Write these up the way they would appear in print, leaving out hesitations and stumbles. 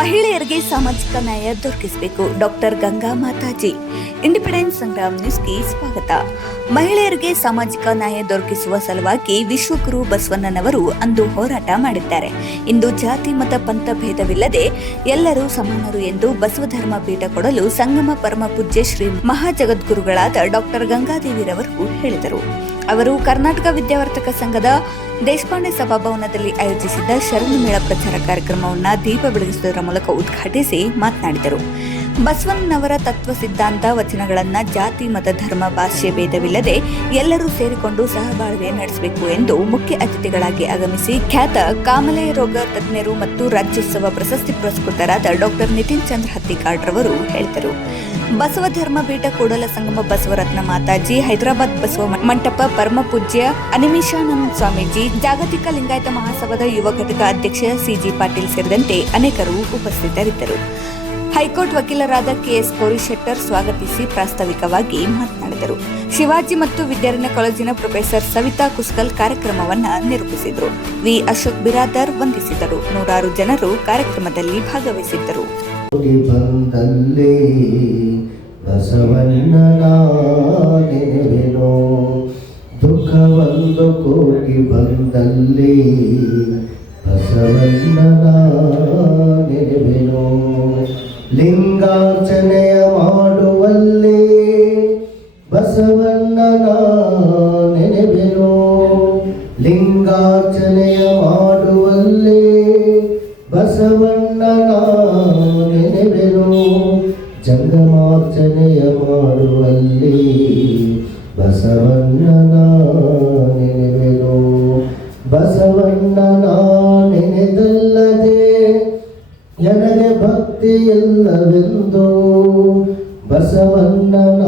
ಮಹಿಳೆಯರಿಗೆ ಸಾಮಾಜಿಕ ನ್ಯಾಯ ದೊರಕಿಸಬೇಕು. ಡಾಕ್ಟರ್ ಗಂಗಾ ಮಾತಾಜಿ. ಇಂಡಿಪೆಂಡೆನ್ಸ್ ಸಂಗ್ರಾಮ್ ನ್ಯೂಸ್ಗೆ ಸ್ವಾಗತ. ಮಹಿಳೆಯರಿಗೆ ಸಾಮಾಜಿಕ ನ್ಯಾಯ ದೊರಕಿಸುವ ಸಲುವಾಗಿ ವಿಶ್ವಗುರು ಬಸವಣ್ಣನವರು ಅಂದು ಹೋರಾಟ ಮಾಡಿದ್ದಾರೆ. ಇಂದು ಜಾತಿ ಮತ ಪಂಥ ಭೇದವಿಲ್ಲದೆ ಎಲ್ಲರೂ ಸಮಾನರು ಎಂದು ಬಸವ ಧರ್ಮ ಪೀಠ ಕೊಡಲು ಸಂಗಮ ಪರಮ ಪೂಜ್ಯ ಶ್ರೀ ಮಹಾಜಗದ್ಗುರುಗಳಾದ ಡಾಕ್ಟರ್ ಗಂಗಾದೇವಿರವರು ಹೇಳಿದರು. ಅವರು ಕರ್ನಾಟಕ ವಿದ್ಯಾವರ್ತಕ ಸಂಘದ ದೇಶಪಾಂಡೆ ಸಭಾಭವನದಲ್ಲಿ ಆಯೋಜಿಸಿದ್ದ ಶರಣ ಮೇಳ ಪ್ರಚಾರ ಕಾರ್ಯಕ್ರಮವನ್ನು ದೀಪ ಬೆಳಗಿಸುವುದರ ಮೂಲಕ ಉದ್ಘಾಟಿಸಿ ಮಾತನಾಡಿದರು. ಬಸವಣ್ಣನವರ ತತ್ವ ಸಿದ್ಧಾಂತ ವಚನಗಳನ್ನು ಜಾತಿ ಮತ ಧರ್ಮ ಭಾಷೆ ಭೇದವಿಲ್ಲದೆ ಎಲ್ಲರೂ ಸೇರಿಕೊಂಡು ಸಹಬಾಳ್ವೆ ನಡೆಸಬೇಕು ಎಂದು ಮುಖ್ಯ ಅತಿಥಿಗಳಾಗಿ ಆಗಮಿಸಿ ಖ್ಯಾತ ಕಾಮಲೆ ರೋಗ ತಜ್ಞರು ಮತ್ತು ರಾಜ್ಯೋತ್ಸವ ಪ್ರಶಸ್ತಿ ಪುರಸ್ಕೃತರಾದ ಡಾಕ್ಟರ್ ನಿತಿನ್ ಚಂದ್ರ ಹತ್ತಿಕಾಡ್ ರವರು ಹೇಳಿದರು. ಬಸವ ಧರ್ಮ ಪೀಠ ಕೂಡಲ ಸಂಗಮ ಬಸವರತ್ನ ಮಾತಾಜಿ, ಹೈದರಾಬಾದ್ ಬಸವ ಮಂಟಪ ಪರಮ ಪೂಜ್ಯ ಅನಿಮಿಷಾನಂದ ಸ್ವಾಮೀಜಿ, ಜಾಗತಿಕ ಲಿಂಗಾಯತ ಮಹಾಸಭಾದ ಯುವ ಘಟಕ ಅಧ್ಯಕ್ಷ ಸಿಜಿ ಪಾಟೀಲ್ ಸೇರಿದಂತೆ ಅನೇಕರು ಉಪಸ್ಥಿತರಿದ್ದರು. ಹೈಕೋರ್ಟ್ ವಕೀಲರಾದ ಕೆಎಸ್ ಕೋರಿಶೆಟ್ಟರ್ ಸ್ವಾಗತಿಸಿ ಪ್ರಾಸ್ತಾವಿಕವಾಗಿ ಮಾತನಾಡಿದರು. ಶಿವಾಜಿ ಮತ್ತು ವಿದ್ಯಾರಣ್ಯ ಕಾಲೇಜಿನ ಪ್ರೊಫೆಸರ್ ಸವಿತಾ ಕುಸ್ಕಲ್ ಕಾರ್ಯಕ್ರಮವನ್ನು ನಿರೂಪಿಸಿದರು. ವಿ ಅಶೋಕ್ ಬಿರಾದರ್ ವಂದಿಸಿದರು. ನೂರಾರು ಜನರು ಕಾರ್ಯಕ್ರಮದಲ್ಲಿ ಭಾಗವಹಿಸಿದ್ದರು. ಬಂದಲ್ಲಿ ಬಸವಣ್ಣನ ನೆನೆವೆನೋ, ದುಃಖವೊಂದು ಕೋಟಿ ಬಂದಲ್ಲಿ ಬಸವಣ್ಣನ ನೆನೆವೆನೋ, ಲಿಂಗಾರ್ಚನೆಯ ಮಾಡುವಲ್ಲಿ ಬಸವಣ್ಣನ ನೆನೆವೆನೋ, ಲಿಂಗಾರ್ಚನೆಯ ಮಾಡುವಲ್ಲಿ ಬಸವಣ್ಣನ ನೆನೆವೆನೋ, ಜಂಗಮಾರ್ಚನೆಯ ಮಾಡುವಲ್ಲಿ ಬಸವಣ್ಣನ ನೆನೆವೆನೋ, ಬಸವಣ್ಣನ ನೆನೆದಲ್ಲದೆ ನನಗೆ ಭಕ್ತಿ ಇಲ್ಲವೆಂದು, ಬಸವಣ್ಣನ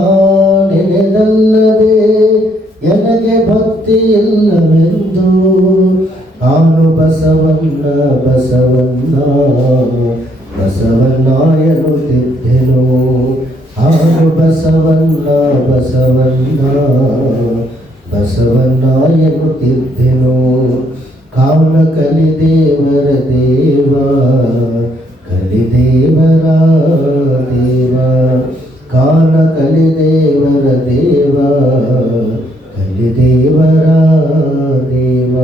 ನೆನೆದಲ್ಲದೆ ನನಗೆ ಭಕ್ತಿ ಇಲ್ಲವೆಂದು, ನಾನು ಬಸವಣ್ಣ ಬಸವಣ್ಣ ಬಸವಣ್ಣ ಎನ್ನುತ್ತಿದ್ದೆನು, ನಾನು ಬಸವಣ್ಣ ಬಸವಣ್ಣ ಬಸವಣ್ಣ ಎನ್ನುತ್ತಿದ್ದೆನು, ಕಾವನ ಕಲಿದೇವರ ದೇವ ಕಲಿದೇವರ ದೇವ, ಕಾನ ಕಲಿದೇವರ ದೇವ ಕಲಿದೇವರ ದೇವ,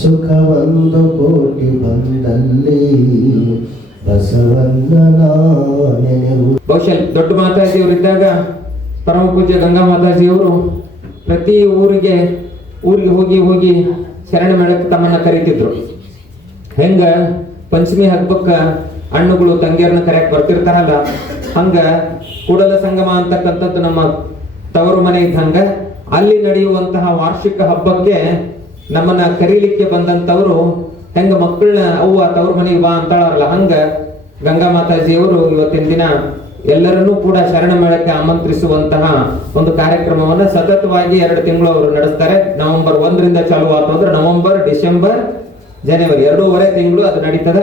ಸುಖ ಒಂದು ಕೋಟಿ ಬಂದಲ್ಲಿ ಬಸವಣ್ಣನ ನೆನೆವು. ಬಹುಶಃ ದೊಡ್ಡ ಮಾತಾಜಿಯವರಿದ್ದಾಗ ಪರಮ ಪೂಜ್ಯ ಗಂಗಾ ಮಾತಾಜಿಯವರು ಪ್ರತಿ ಊರಿಗೆ ಹೋಗಿ ಶರಣ ಮೇಳಕ್ಕೆ ತಮ್ಮನ್ನ ಕರೀತಿದ್ರು. ಹೆಂಗ ಪಂಚಮಿ ಹಬ್ಬಕ್ಕ ಹಣ್ಣುಗಳು ತಂಗಿಯರನ್ನ ಕರೆಯಕ್ ಬರ್ತಿರ್ತಾರಲ್ಲ, ಹಂಗ ಕೂಡಲ ಸಂಗಮ ಅಂತಕ್ಕಂಥದ್ದು ನಮ್ಮ ತವರು ಮನೆ ಇದ್ದಂಗ ಅಲ್ಲಿ ನಡೆಯುವಂತಹ ವಾರ್ಷಿಕ ಹಬ್ಬಕ್ಕೆ ನಮ್ಮನ್ನ ಕರೀಲಿಕ್ಕೆ ಬಂದಂತವ್ರು ಹೆಂಗ ಮಕ್ಕಳನ್ನ ಅವ್ವ ತವ್ರ ಮನೆಗೆ ಬಾ ಅಂತಾಳಲ್ಲ, ಹಂಗ ಗಂಗಾ ಮಾತಾಜಿಯವರು ಇವತ್ತಿನ ದಿನ ಎಲ್ಲರನ್ನೂ ಕೂಡ ಶರಣ ಮೇಳಕ್ಕೆ ಆಮಂತ್ರಿಸುವಂತಹ ಒಂದು ಕಾರ್ಯಕ್ರಮವನ್ನ ಸತತವಾಗಿ 2 ತಿಂಗಳು ಅವರು ನಡೆಸ್ತಾರೆ. ನವೆಂಬರ್ 1ರಿಂದ ಚಾಲು ಆಯ್ತು ಅಂದ್ರೆ ನವೆಂಬರ್, ಡಿಸೆಂಬರ್, ಜನವರಿ 2.5 ತಿಂಗಳು ಅದು ನಡೀತದೆ.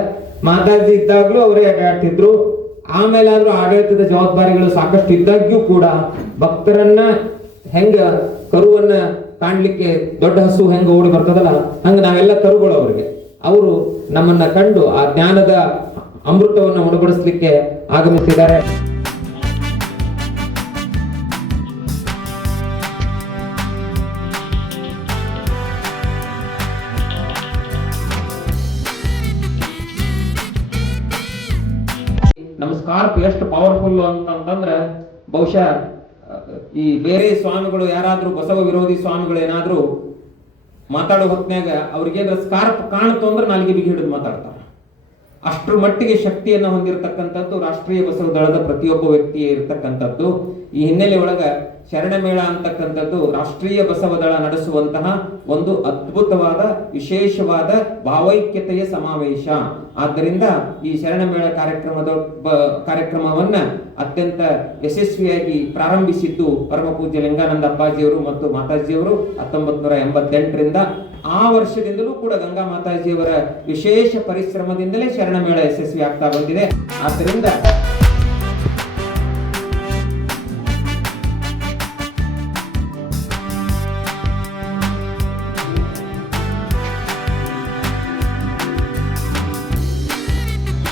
ಮಾತಾಜಿ ಇದ್ದಾಗ್ಲೂ ಅವರೇ ಆಡ್ತಿದ್ರು. ಆಮೇಲೆ ಆದ್ರೂ ಆಡಳಿತದ ಜವಾಬ್ದಾರಿಗಳು ಸಾಕಷ್ಟು ಇದ್ದಾಗ್ಯೂ ಕೂಡ ಭಕ್ತರನ್ನ ಹೆಂಗ ಕರುವನ್ನ ಕಾಣ್ಲಿಕ್ಕೆ ದೊಡ್ಡ ಹಸು ಹೆಂಗ ಓಡಿ ಬರ್ತದಲ್ಲ, ಹಂಗ ನಾವೆಲ್ಲ ಕರುಗಳು ಅವರಿಗೆ. ಅವರು ನಮ್ಮನ್ನ ಕಂಡು ಆ ಜ್ಞಾನದ ಅಮೃತವನ್ನು ಉಣಬಡಿಸ್ಲಿಕ್ಕೆ ಆಗಮಿಸಿದ್ದಾರೆ. ನಮ್ಮ ಸ್ಕಾರ್ಪ್ ಎಷ್ಟು ಪವರ್ಫುಲ್ ಅಂತಂದ್ರೆ, ಬಹುಶಃ ಈ ಬೇರೆ ಸ್ವಾಮಿಗಳು ಯಾರಾದ್ರೂ ಬಸವ ವಿರೋಧಿ ಸ್ವಾಮಿಗಳು ಏನಾದ್ರೂ ಮಾತಾಡೋ ಹೊತ್ನ್ಯಾಗ ಅವ್ರಿಗೇನಾರ ಸ್ಕಾರ್ಪ್ ಕಾಣುತ್ತೋ ಅಂದ್ರೆ ನಾಲ್ಗೆ ಬಿಗಿ ಹಿಡಿದು ಮಾತಾಡ್ತಾರೆ. ಅಷ್ಟರ ಮಟ್ಟಿಗೆ ಶಕ್ತಿಯನ್ನು ಹೊಂದಿರತಕ್ಕಂಥದ್ದು ರಾಷ್ಟ್ರೀಯ ಬಸವ ದಳದ ಪ್ರತಿಯೊಬ್ಬ ವ್ಯಕ್ತಿಯೇ ಇರತಕ್ಕಂಥದ್ದು. ಈ ಹಿನ್ನೆಲೆ ಒಳಗ ಶರಣ ಮೇಳ ಅಂತಕ್ಕಂಥದ್ದು ರಾಷ್ಟ್ರೀಯ ಬಸವ ದಳ ನಡೆಸುವಂತಹ ಒಂದು ಅದ್ಭುತವಾದ ವಿಶೇಷವಾದ ಭಾವೈಕ್ಯತೆಯ ಸಮಾವೇಶ. ಆದ್ದರಿಂದ ಈ ಶರಣ ಮೇಳ ಕಾರ್ಯಕ್ರಮವನ್ನ ಅತ್ಯಂತ ಯಶಸ್ವಿಯಾಗಿ ಪ್ರಾರಂಭಿಸಿದ್ದು ಪರಮ ಪೂಜ್ಯ ಲಿಂಗಾನಂದ ಅಪ್ಪಾಜಿಯವರು ಮತ್ತು ಮಾತಾಜಿಯವರು 1988ರಿಂದ. ಆ ವರ್ಷದಿಂದಲೂ ಕೂಡ ಗಂಗಾ ಮಾತಾಜಿಯವರ ವಿಶೇಷ ಪರಿಶ್ರಮದಿಂದಲೇ ಶರಣ ಮೇಳ ಯಶಸ್ವಿ ಆಗ್ತಾ ಬಂದಿದೆ. ಆದ್ದರಿಂದ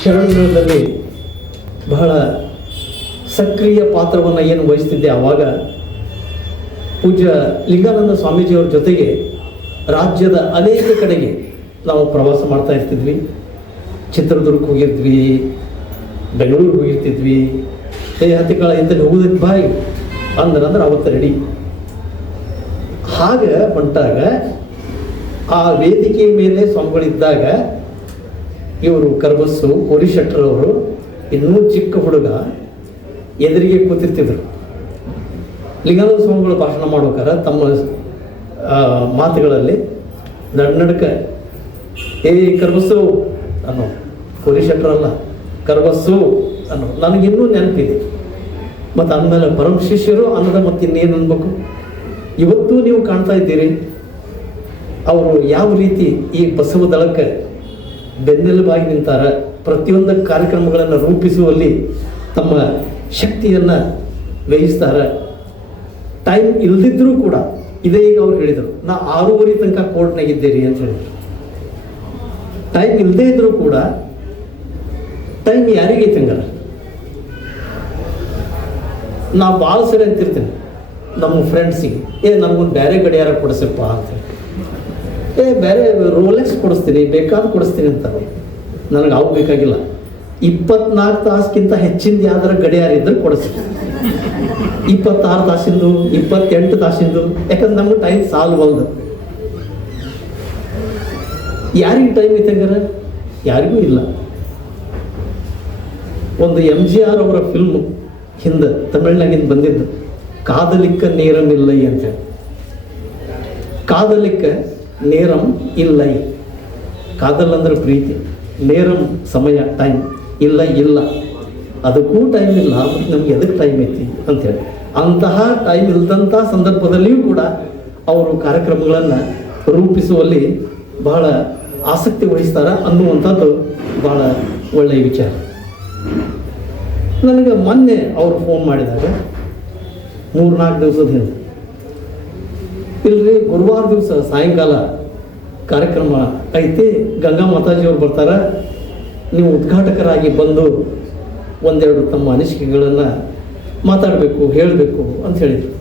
ಶರಣದಲ್ಲಿ ಬಹಳ ಸಕ್ರಿಯ ಪಾತ್ರವನ್ನು ಏನು ವಹಿಸ್ತಿದ್ದೆ. ಆವಾಗ ಪೂಜ್ಯ ಲಿಂಗಾನಂದ ಸ್ವಾಮೀಜಿಯವ್ರ ಜೊತೆಗೆ ರಾಜ್ಯದ ಅನೇಕ ಕಡೆಗೆ ನಾವು ಪ್ರವಾಸ ಮಾಡ್ತಾ ಇರ್ತಿದ್ವಿ. ಚಿತ್ರದುರ್ಗಕ್ಕೆ ಹೋಗಿರ್ತೀವಿ, ಬೆಂಗಳೂರಿಗೆ ಹೋಗಿರ್ತಿದ್ವಿ. ಹತ್ತಿಗಳ ಇಂಥಲ್ಲಿ ಹೋಗೋದಕ್ಕೆ ಬಾಯಿ ಅಂದ್ರೆ ಅವತ್ತು ರೆಡಿ. ಹಾಗೆ ಹೊಂಟಾಗ ಆ ವೇದಿಕೆ ಮೇಲೆ ಸ್ವಾಮಿಗಳಿದ್ದಾಗ ಇವರು ಕರ್ಬಸ್ಸು ಕೋರಿ ಶೆಟ್ಟರವರು ಇನ್ನೂ ಚಿಕ್ಕ ಹುಡುಗ ಎದುರಿಗೆ ಕೂತಿರ್ತಿದ್ರು. ಲಿಂಗಾನಂದ ಸ್ವಾಮಿಗಳು ಭಾಷಣ ಮಾಡ್ಬೇಕಾರೆ ತಮ್ಮ ಮಾತುಗಳಲ್ಲಿ ನಡ್ನಡ್ಕ ಕರ್ಬಸ್ಸು ಅನ್ನೋ, ಕೋರಿ ಶೆಟ್ಟರಲ್ಲ ಕರ್ಬಸ್ಸು ಅನ್ನೋ ನನಗಿನ್ನೂ ನೆನಪಿದೆ. ಮತ್ತು ಅಂದಮೇಲೆ ಪರಮ ಶಿಷ್ಯರು ಅನ್ನೋದ ಮತ್ತು ಇನ್ನೇನು ಅನ್ಬೇಕು. ಇವತ್ತೂ ನೀವು ಕಾಣ್ತಾ ಇದ್ದೀರಿ ಅವರು ಯಾವ ರೀತಿ ಈ ಬಸವ ದಳಕ್ಕೆ ಬೆನ್ನೆಲುಬಾಗಿ ನಿಂತಾರ. ಪ್ರತಿಯೊಂದು ಕಾರ್ಯಕ್ರಮಗಳನ್ನು ರೂಪಿಸುವಲ್ಲಿ ತಮ್ಮ ಶಕ್ತಿಯನ್ನು ವ್ಯಯಿಸ್ತಾರೆ. ಟೈಮ್ ಇಲ್ದಿದ್ರೂ ಕೂಡ ಇದೇ ಈಗ ಅವ್ರು ಹೇಳಿದರು, ನಾ 6:30 ತನಕ ಕೋರ್ಟ್ನಾಗಿದ್ದೀರಿ ಅಂತ ಹೇಳಿದ್ರು. ಟೈಮ್ ಇಲ್ಲದೇ ಇದ್ರೂ ಕೂಡ ಟೈಮ್ ಯಾರಿಗೆ ತಂಗಲ್ಲ. ನಾ ಭಾಳ ಸರಿ ಅಂತಿರ್ತೇನೆ ನಮ್ಮ ಫ್ರೆಂಡ್ಸಿಗೆ, ನನಗೊಂದು ಬೇರೆ ಗಡಿಯಾರ ಕೊಡಿಸಪ್ಪ ಅಂತೇಳಿ. ಬೇರೆ ರೋಲೆಕ್ಸ್ ಕೊಡಿಸ್ತೀನಿ, ಬೇಕಾದ್ರೂ ಕೊಡಿಸ್ತೀನಿ ಅಂತಾರೆ. ನನಗೆ ಅವು ಬೇಕಾಗಿಲ್ಲ. 24 ತಾಸಿಗಿಂತ ಹೆಚ್ಚಿಂದ ಯಾವ್ದಾರ ಗಡಿಯಾರ ಇದ್ರೆ ಕೊಡಿಸ್ತೀನಿ. 26 ತಾಸಿಂದು, 28 ತಾಸಿಂದು, ಯಾಕಂದ್ರೆ ನಮ್ಗೆ ಟೈಮ್ ಸಾಲ್ವಲ್ದು. ಯಾರಿಗೆ ಟೈಮ್ ಐತಂಗಾರ? ಯಾರಿಗೂ ಇಲ್ಲ. ಒಂದು MGR ಅವರ ಫಿಲ್ಮ್ ಹಿಂದೆ ತಮಿಳ್ನಾಗಿಂದ ಬಂದಿದ್ದು, ಕಾದಲಿಕ್ಕ ನೇರಂ ಇಲ್ಲೈ ಅಂತೇಳಿ. ಕಾದಲಿಕ್ಕ ನೇರಂ ಇಲ್ಲೈ, ಕಾದಲ್ ಅಂದ್ರೆ ಪ್ರೀತಿ, ನೇರಂ ಸಮಯ ಟೈಮ್, ಇಲ್ಲ ಅದಕ್ಕೂ ಟೈಮ್ ಇಲ್ಲ, ನಮ್ಗೆ ಎದಕ್ಕೆ ಟೈಮ್ ಐತಿ ಅಂಥೇಳಿ. ಅಂತಹ ಟೈಮ್ ಇಲ್ದಂಥ ಸಂದರ್ಭದಲ್ಲಿಯೂ ಕೂಡ ಅವರು ಕಾರ್ಯಕ್ರಮಗಳನ್ನು ರೂಪಿಸುವಲ್ಲಿ ಬಹಳ ಆಸಕ್ತಿ ವಹಿಸ್ತಾರೆ ಅನ್ನುವಂಥದ್ದು ಬಹಳ ಒಳ್ಳೆಯ ವಿಚಾರ. ನನಗೆ ಮೊನ್ನೆ ಅವರು ಫೋನ್ ಮಾಡಿದಾಗ 3-4 ದಿವಸದ ಹಿಂದೆ, ಇಲ್ರಿ ಗುರುವಾರ ದಿವಸ ಸಾಯಂಕಾಲ ಕಾರ್ಯಕ್ರಮ ಐತಿ, ಗಂಗಾ ಮಾತಾಜಿಯವ್ರು ಬರ್ತಾರೆ, ನೀವು ಉದ್ಘಾಟಕರಾಗಿ ಬಂದು ಒಂದೆರಡು ತಮ್ಮ ಅನಿಸಿಕೆಗಳನ್ನು ಮಾತಾಡಬೇಕು, ಹೇಳಬೇಕು ಅಂತ ಹೇಳಿದರು.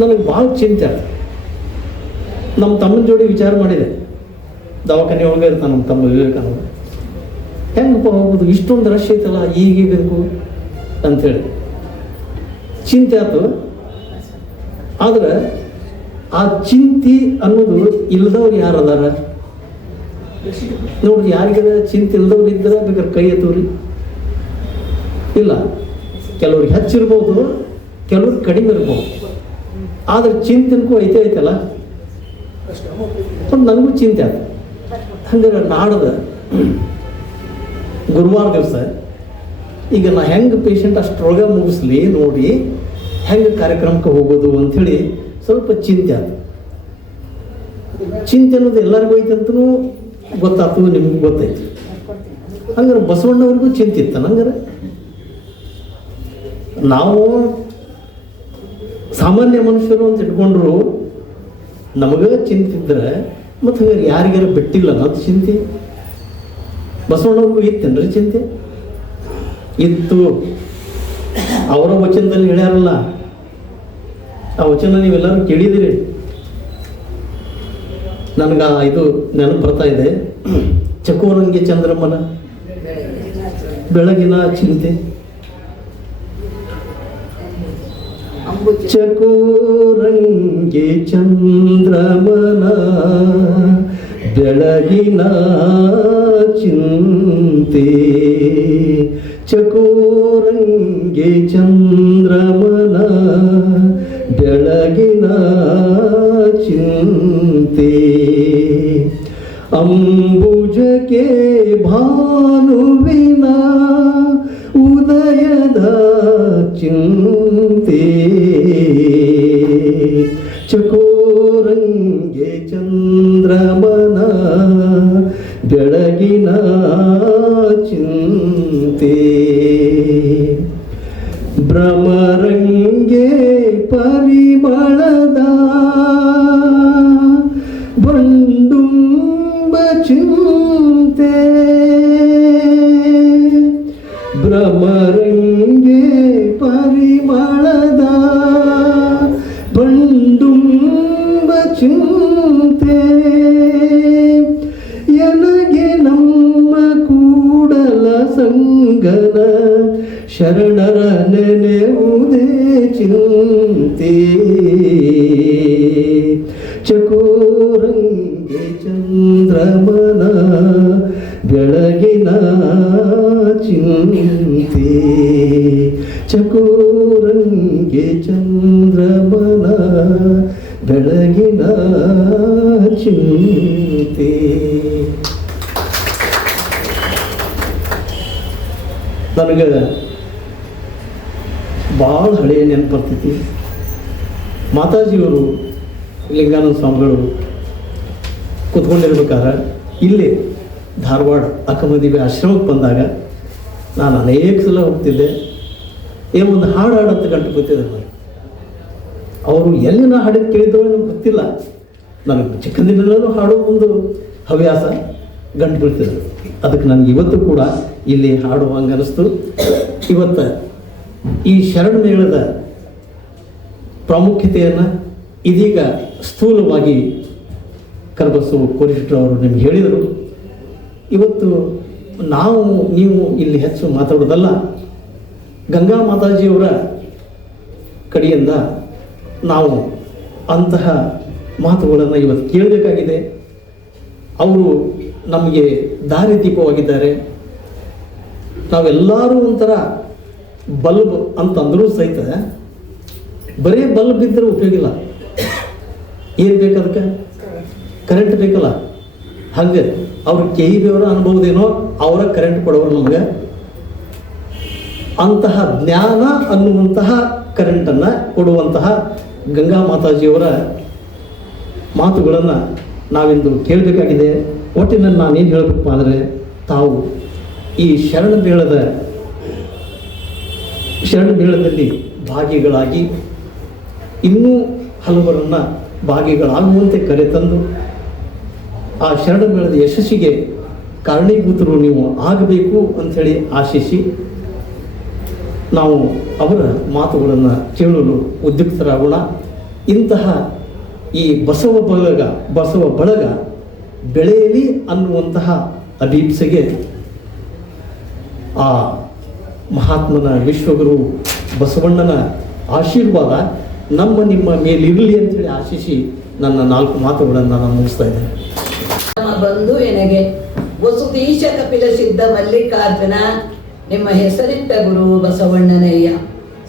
ನನಗೆ ಭಾಳ ಚಿಂತೆ ಆಯ್ತು. ನಮ್ಮ ತಮ್ಮನ ಜೋಡಿ ವಿಚಾರ ಮಾಡಿದೆ. ದವಾಖಾನೆ ಒಳಗೆ ಇರ್ತಾನೆ ನಮ್ಮ ತಮ್ಮ ವಿವೇಕಾನಂದ. ಹೆಂಗಪ್ಪ ಹೋಗೋದು, ಇಷ್ಟೊಂದು ರಶ್ ಐತಲ್ಲ ಈಗಬೇಕು ಅಂಥೇಳಿ ಚಿಂತೆ ಆಯ್ತು. ಆದ್ರೆ ಆ ಚಿಂತೆ ಅನ್ನೋದು ಇಲ್ದವ್ರು ಯಾರು ಅದಾರ ನೋಡ್ರಿ. ಯಾರಿಗಾರ ಚಿಂತೆ ಇಲ್ದವ್ರು ಇದ್ರೆ ಬೇಕಾದ್ರೆ ಕೈ ಎತ್ತವ್ರಿ. ಇಲ್ಲ, ಕೆಲವ್ರಿಗೆ ಹೆಚ್ಚಿರ್ಬೋದು, ಕೆಲವ್ರಿಗೆ ಕಡಿಮೆ ಇರ್ಬೋದು. ಆದ್ರೆ ಚಿಂತೆನಕ್ಕೂ ಐತಲ್ಲ. ನನಗೂ ಚಿಂತೆ ಆಯ್ತು. ಹಂಗಾರೆ ನಾಡ್ದ ಗುರುವಾರ ದಿವಸ ಈಗ ನಾ ಹೆಂಗೆ ಪೇಷಂಟ್ ಅಷ್ಟರೊಳಗೆ ಮುಗಿಸ್ಲಿ ನೋಡಿ ಹೆಂಗೆ ಕಾರ್ಯಕ್ರಮಕ್ಕೆ ಹೋಗೋದು ಅಂಥೇಳಿ ಸ್ವಲ್ಪ ಚಿಂತೆ ಆಯ್ತು. ಚಿಂತೆ ಅನ್ನೋದು ಎಲ್ಲರಿಗೂ ಐತೆ ಅಂತಲೂ ಗೊತ್ತಾಯ್ತು, ನಿಮ್ಗೆ ಗೊತ್ತೈತಿ. ಹಂಗಾರೆ ಬಸವಣ್ಣವ್ರಿಗೂ ಚಿಂತೆ ಇತ್ತು. ಹಂಗಾರೆ ನಾವು ಸಾಮಾನ್ಯ ಮನುಷ್ಯರು ಅಂತ ಇಟ್ಕೊಂಡ್ರು ನಮಗೆ ಚಿಂತಿದ್ರೆ ಮತ್ತು ಹಂಗಾರೆ ಯಾರಿಗಾರ ಬಿಟ್ಟಿಲ್ಲ ಅನ್ನೋದು ಚಿಂತೆ. ಬಸವಣ್ಣವ್ರಿಗೂ ಇತ್ತೇನ್ರಿ ಚಿಂತೆ? ಇತ್ತು. ಅವರ ವಚನದಲ್ಲಿ ಹೇಳ್ಯಾರಲ್ಲ, ಆ ವಚನ ನೀವೆಲ್ಲರೂ ಕೇಳಿದಿರಿ. ನನಗೆ ಇದು ನೆನಪು ಬರ್ತಾ ಇದೆ. ಚಕೋರಂಗಿ ಚಂದ್ರಮನ ಬೆಳಗಿನ ಚಿಂತೆ. ಚಕೋರಂಗಿ ಚಂದ್ರಮನ ಬೆಳಗಿನ ಚಿಂತೆ, ಚಕೋರಂಗಿ ಚಂದ್ರಮನ ಬೆಳಗಿನ ಚಿಂತೆ, ಅಂಬುಜಕ್ಕೆ ಭಾನುವಿನ ಉದಯದ ಚಿಂತೆ, ಚಕೋರಂಗೆ ಚಂದ್ರಮನ ಬೆಳಗಿನ ಚಿಂತೆ, ಮರಂಗೆ ಪರಿಮಳದ ಬಂಡುಂಬ ಚಿಂತೆ ಎನಗೆ ನಮ್ಮ ಕೂಡಲ ಸಂಗನ ಶರಣರ ನೆನೆಯುವುದೇ ಚಿಂತೆ ಚಕೋರಂಗೆ ಚಂದ್ರಮನ ಬೆಳಗಿನ ಚಿಂತೆ ಚಕೋರಂಗೆ ಚಂದ್ರಮನ ಬೆಳಗಿನ ಚಿಂತೆ. ನನಗೆ ಭಾಳ ಹಳೆಯ ನೆನಪು ಬರ್ತೈತಿ. ಮಾತಾಜಿಯವರು ಲಿಂಗಾನಂದ ಸ್ವಾಮಿಗಳು ಕೂತ್ಕೊಂಡಿರ್ಬೇಕಾದ್ರೆ ಇಲ್ಲಿ ಧಾರವಾಡ ಅಕ್ಕಮದಿಗೆ ಆಶ್ರಮಕ್ಕೆ ಬಂದಾಗ ನಾನು ಅನೇಕ ಸಲ ಹೋಗ್ತಿದ್ದೆ. ಒಂದು ಹಾಡು ಹಾಡಂತ ಗಂಟು ಗೊತ್ತಿದೆ ನನಗೆ. ಅವರು ಎಲ್ಲಿ ನಾ ಹಾಡಿದ್ದು ಕೇಳಿದ್ರು ನನಗೆ ಗೊತ್ತಿಲ್ಲ. ನನಗೆ ಚಿಕ್ಕಂದಿನಲ್ಲೂ ಹಾಡೋ ಒಂದು ಹವ್ಯಾಸ ಗಂಟು ಬೀಳ್ತಿದ್ರು. ಅದಕ್ಕೆ ನನಗೆ ಇವತ್ತು ಕೂಡ ಇಲ್ಲಿ ಹಾಡುವಂಗೆ ಅನ್ನಿಸ್ತು. ಇವತ್ತು ಈ ಶರಣ ಮೇಳದ ಪ್ರಾಮುಖ್ಯತೆಯನ್ನು ಇದೀಗ ಸ್ಥೂಲವಾಗಿ ಕರಬಸು ಕೋರಿಶೆಟ್ಟರು ಅವರು ನಿಮ್ಗೆ ಹೇಳಿದರು. ಇವತ್ತು ನೀವು ಇಲ್ಲಿ ಹೆಚ್ಚು ಮಾತಾಡೋದಲ್ಲ, ಗಂಗಾ ಮಾತಾಜಿಯವರ ಕಡೆಯಿಂದ ನಾವು ಅಂತಹ ಮಾತುಗಳನ್ನು ಇವತ್ತು ಕೇಳಬೇಕಾಗಿದೆ. ಅವರು ನಮಗೆ ದಾರಿದೀಪವಾಗಿದ್ದಾರೆ. ನಾವೆಲ್ಲರೂ ಒಂಥರ ಬಲ್ಬ್ ಅಂತಂದರೂ ಸಹಿತ ಬರೀ ಬಲ್ಬ್ ಇದ್ದರೆ ಉಪಯೋಗ ಇಲ್ಲ. ಏನು ಬೇಕು ಅದಕ್ಕೆ? ಕರೆಂಟ್ ಬೇಕಲ್ಲ. ಹಾಗೆ ಅವ್ರ KEB ಅವರ ಅನುಭವದೇನೋ ಅವರ ಕರೆಂಟ್ ಕೊಡೋರು ನಮಗೆ ಅಂತಹ ಜ್ಞಾನ ಅನ್ನುವಂತಹ ಕರೆಂಟನ್ನು ಕೊಡುವಂತಹ ಗಂಗಾ ಮಾತಾಜಿಯವರ ಮಾತುಗಳನ್ನು ನಾವಿಂದು ಕೇಳಬೇಕಾಗಿದೆ. ಒಟ್ಟಿನಲ್ಲಿ ನಾನೇನು ಹೇಳಬೇಕಪ್ಪ ಅಂದರೆ, ತಾವು ಈ ಶರಣ ಮೇಳದಲ್ಲಿ ಭಾಗಿಗಳಾಗಿ ಇನ್ನೂ ಹಲವರನ್ನು ಭಾಗಿಗಳಾಗುವಂತೆ ಕರೆತಂದು ಆ ಶರಣ ಮೇಳದ ಯಶಸ್ಸಿಗೆ ಕಾರಣೀಭೂತರು ನೀವು ಆಗಬೇಕು ಅಂಥೇಳಿ ಆಶಿಸಿ ನಾವು ಅವರ ಮಾತುಗಳನ್ನು ಕೇಳಲು ಉದ್ಯುಕ್ತರಾಗೋಣ. ಇಂತಹ ಈ ಬಸವ ಬಳಗ ಬೆಳೆಯಲಿ ಅನ್ನುವಂತಹ ಅಭೀಪ್ಸೆಗೆ ಆ ಮಹಾತ್ಮನ ವಿಶ್ವಗುರು ಬಸವಣ್ಣನ ಆಶೀರ್ವಾದ ನಿಮ್ಮ ಮೇಲಿರಲಿ ಅಂತೇಳಿ ಆಶಿಸಿ ನನ್ನ 4 ಮಾತುಗಳನ್ನು ನಾನು ಮುಗಿಸ್ತಾ ಇದ್ದೇನೆ. ಬಂಧು ಎನಗೆ ವಸುದೀಶ ಕಪಿಲ ಸಿದ್ಧ ಮಲ್ಲಿಕಾರ್ಜುನ, ನಿಮ್ಮ ಹೆಸರಿಟ್ಟ ಗುರು ಬಸವಣ್ಣನಯ್ಯ,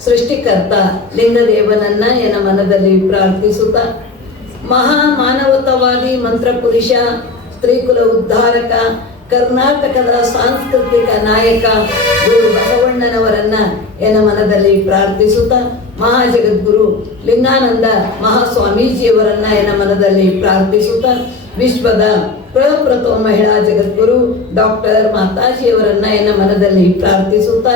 ಸೃಷ್ಟಿಕರ್ತ ಲಿಂಗದೇವನನ್ನ ಎನ್ನ ಮನದಲ್ಲಿ ಪ್ರಾರ್ಥಿಸುತ್ತ, ಮಹಾ ಮಾನವತಾವಾದಿ ಮಂತ್ರಪುರುಷ, ಸ್ತ್ರೀಕುಲ ಉದ್ಧಾರಕ, ಕರ್ನಾಟಕದ ಸಾಂಸ್ಕೃತಿಕ ನಾಯಕ ಗುರು ಬಸವಣ್ಣನವರನ್ನ ಎನ್ನ ಮನದಲ್ಲಿ ಪ್ರಾರ್ಥಿಸುತ್ತ, ಮಹಾಜಗದ್ಗುರು ಲಿಂಗಾನಂದ ಮಹಾಸ್ವಾಮೀಜಿಯವರನ್ನ ಎನ್ನ ಮನದಲ್ಲಿ ಪ್ರಾರ್ಥಿಸುತ್ತ, ವಿಶ್ವದ ಪ್ರಪ್ರಥಮ ಮಹಿಳಾ ಜಗದ್ಗುರು ಡಾಕ್ಟರ್ ಮಾತಾಜಿಯವರನ್ನ ಎನ್ನ ಮನದಲ್ಲಿ ಪ್ರಾರ್ಥಿಸುತ್ತ,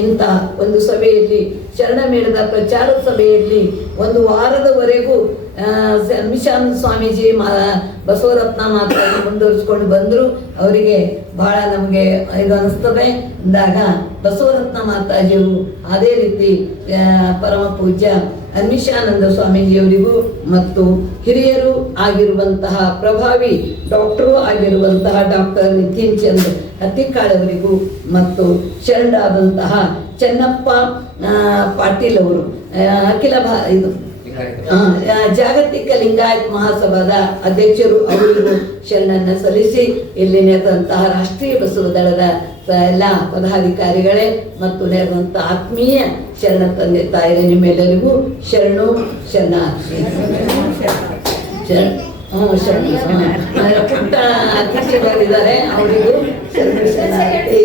ಇಂಥ ಒಂದು ಸಭೆಯಲ್ಲಿ, ಶರಣ ಮೇಳದ ಪ್ರಚಾರ ಸಭೆಯಲ್ಲಿ 1 ವಾರದವರೆಗೂ ಮಿಷನ್ ಸ್ವಾಮೀಜಿ ಬಸವರತ್ನ ಮಾತಾಡಿ ಮುಂದುವರಿಸ್ಕೊಂಡು ಬಂದರು. ಅವರಿಗೆ ಬಹಳ ನಮಗೆ ಇದು ಅನಿಸ್ತದೆ ಅಂದಾಗ ಬಸವರತ್ನ ಮಾತಾಜಿಯವರು ಅದೇ ರೀತಿ ಪರಮ ಪೂಜ್ಯ ಅನ್ಮಿಷಾನಂದ ಸ್ವಾಮೀಜಿಯವರಿಗೂ ಮತ್ತು ಹಿರಿಯರು ಆಗಿರುವಂತಹ ಪ್ರಭಾವಿ ಡಾಕ್ಟರು ಆಗಿರುವಂತಹ ಡಾಕ್ಟರ್ ನಿತಿನ್ ಚಂದ್ರ ಹತ್ತಿಕಾಳವರಿಗೂ ಮತ್ತು ಶರಣರಾದಂತಹ ಚೆನ್ನಪ್ಪ ಪಾಟೀಲ್ ಅವರು ಜಾಗತಿಕ ಲಿಂಗಾಯತ್ ಮಹಾಸಭಾದ ಅಧ್ಯಕ್ಷರು ಅವರಿಗೂ ಶರಣನ್ನ ಸಲ್ಲಿಸಿ, ಇಲ್ಲಿ ನೆರೆದಂತಹ ರಾಷ್ಟ್ರೀಯ ಬಸವ ದಳದ ಎಲ್ಲ ಪದಾಧಿಕಾರಿಗಳೇ ಮತ್ತು ನೆರೆದಂತಹ ಆತ್ಮೀಯ ಶರಣ ತಂದೆ ತಾಯಿಗೆ ನಿಮ್ಮೆಲ್ಲರಿಗೂ ಶರಣು ಶರಣಾರ್ಥಿ. ಪುಟ್ಟ ಅತಿಥಿ ಬಂದಿದ್ದಾರೆ, ಅವರಿಗೂ ಶರಣು ಶರಣಾರ್ಥಿ.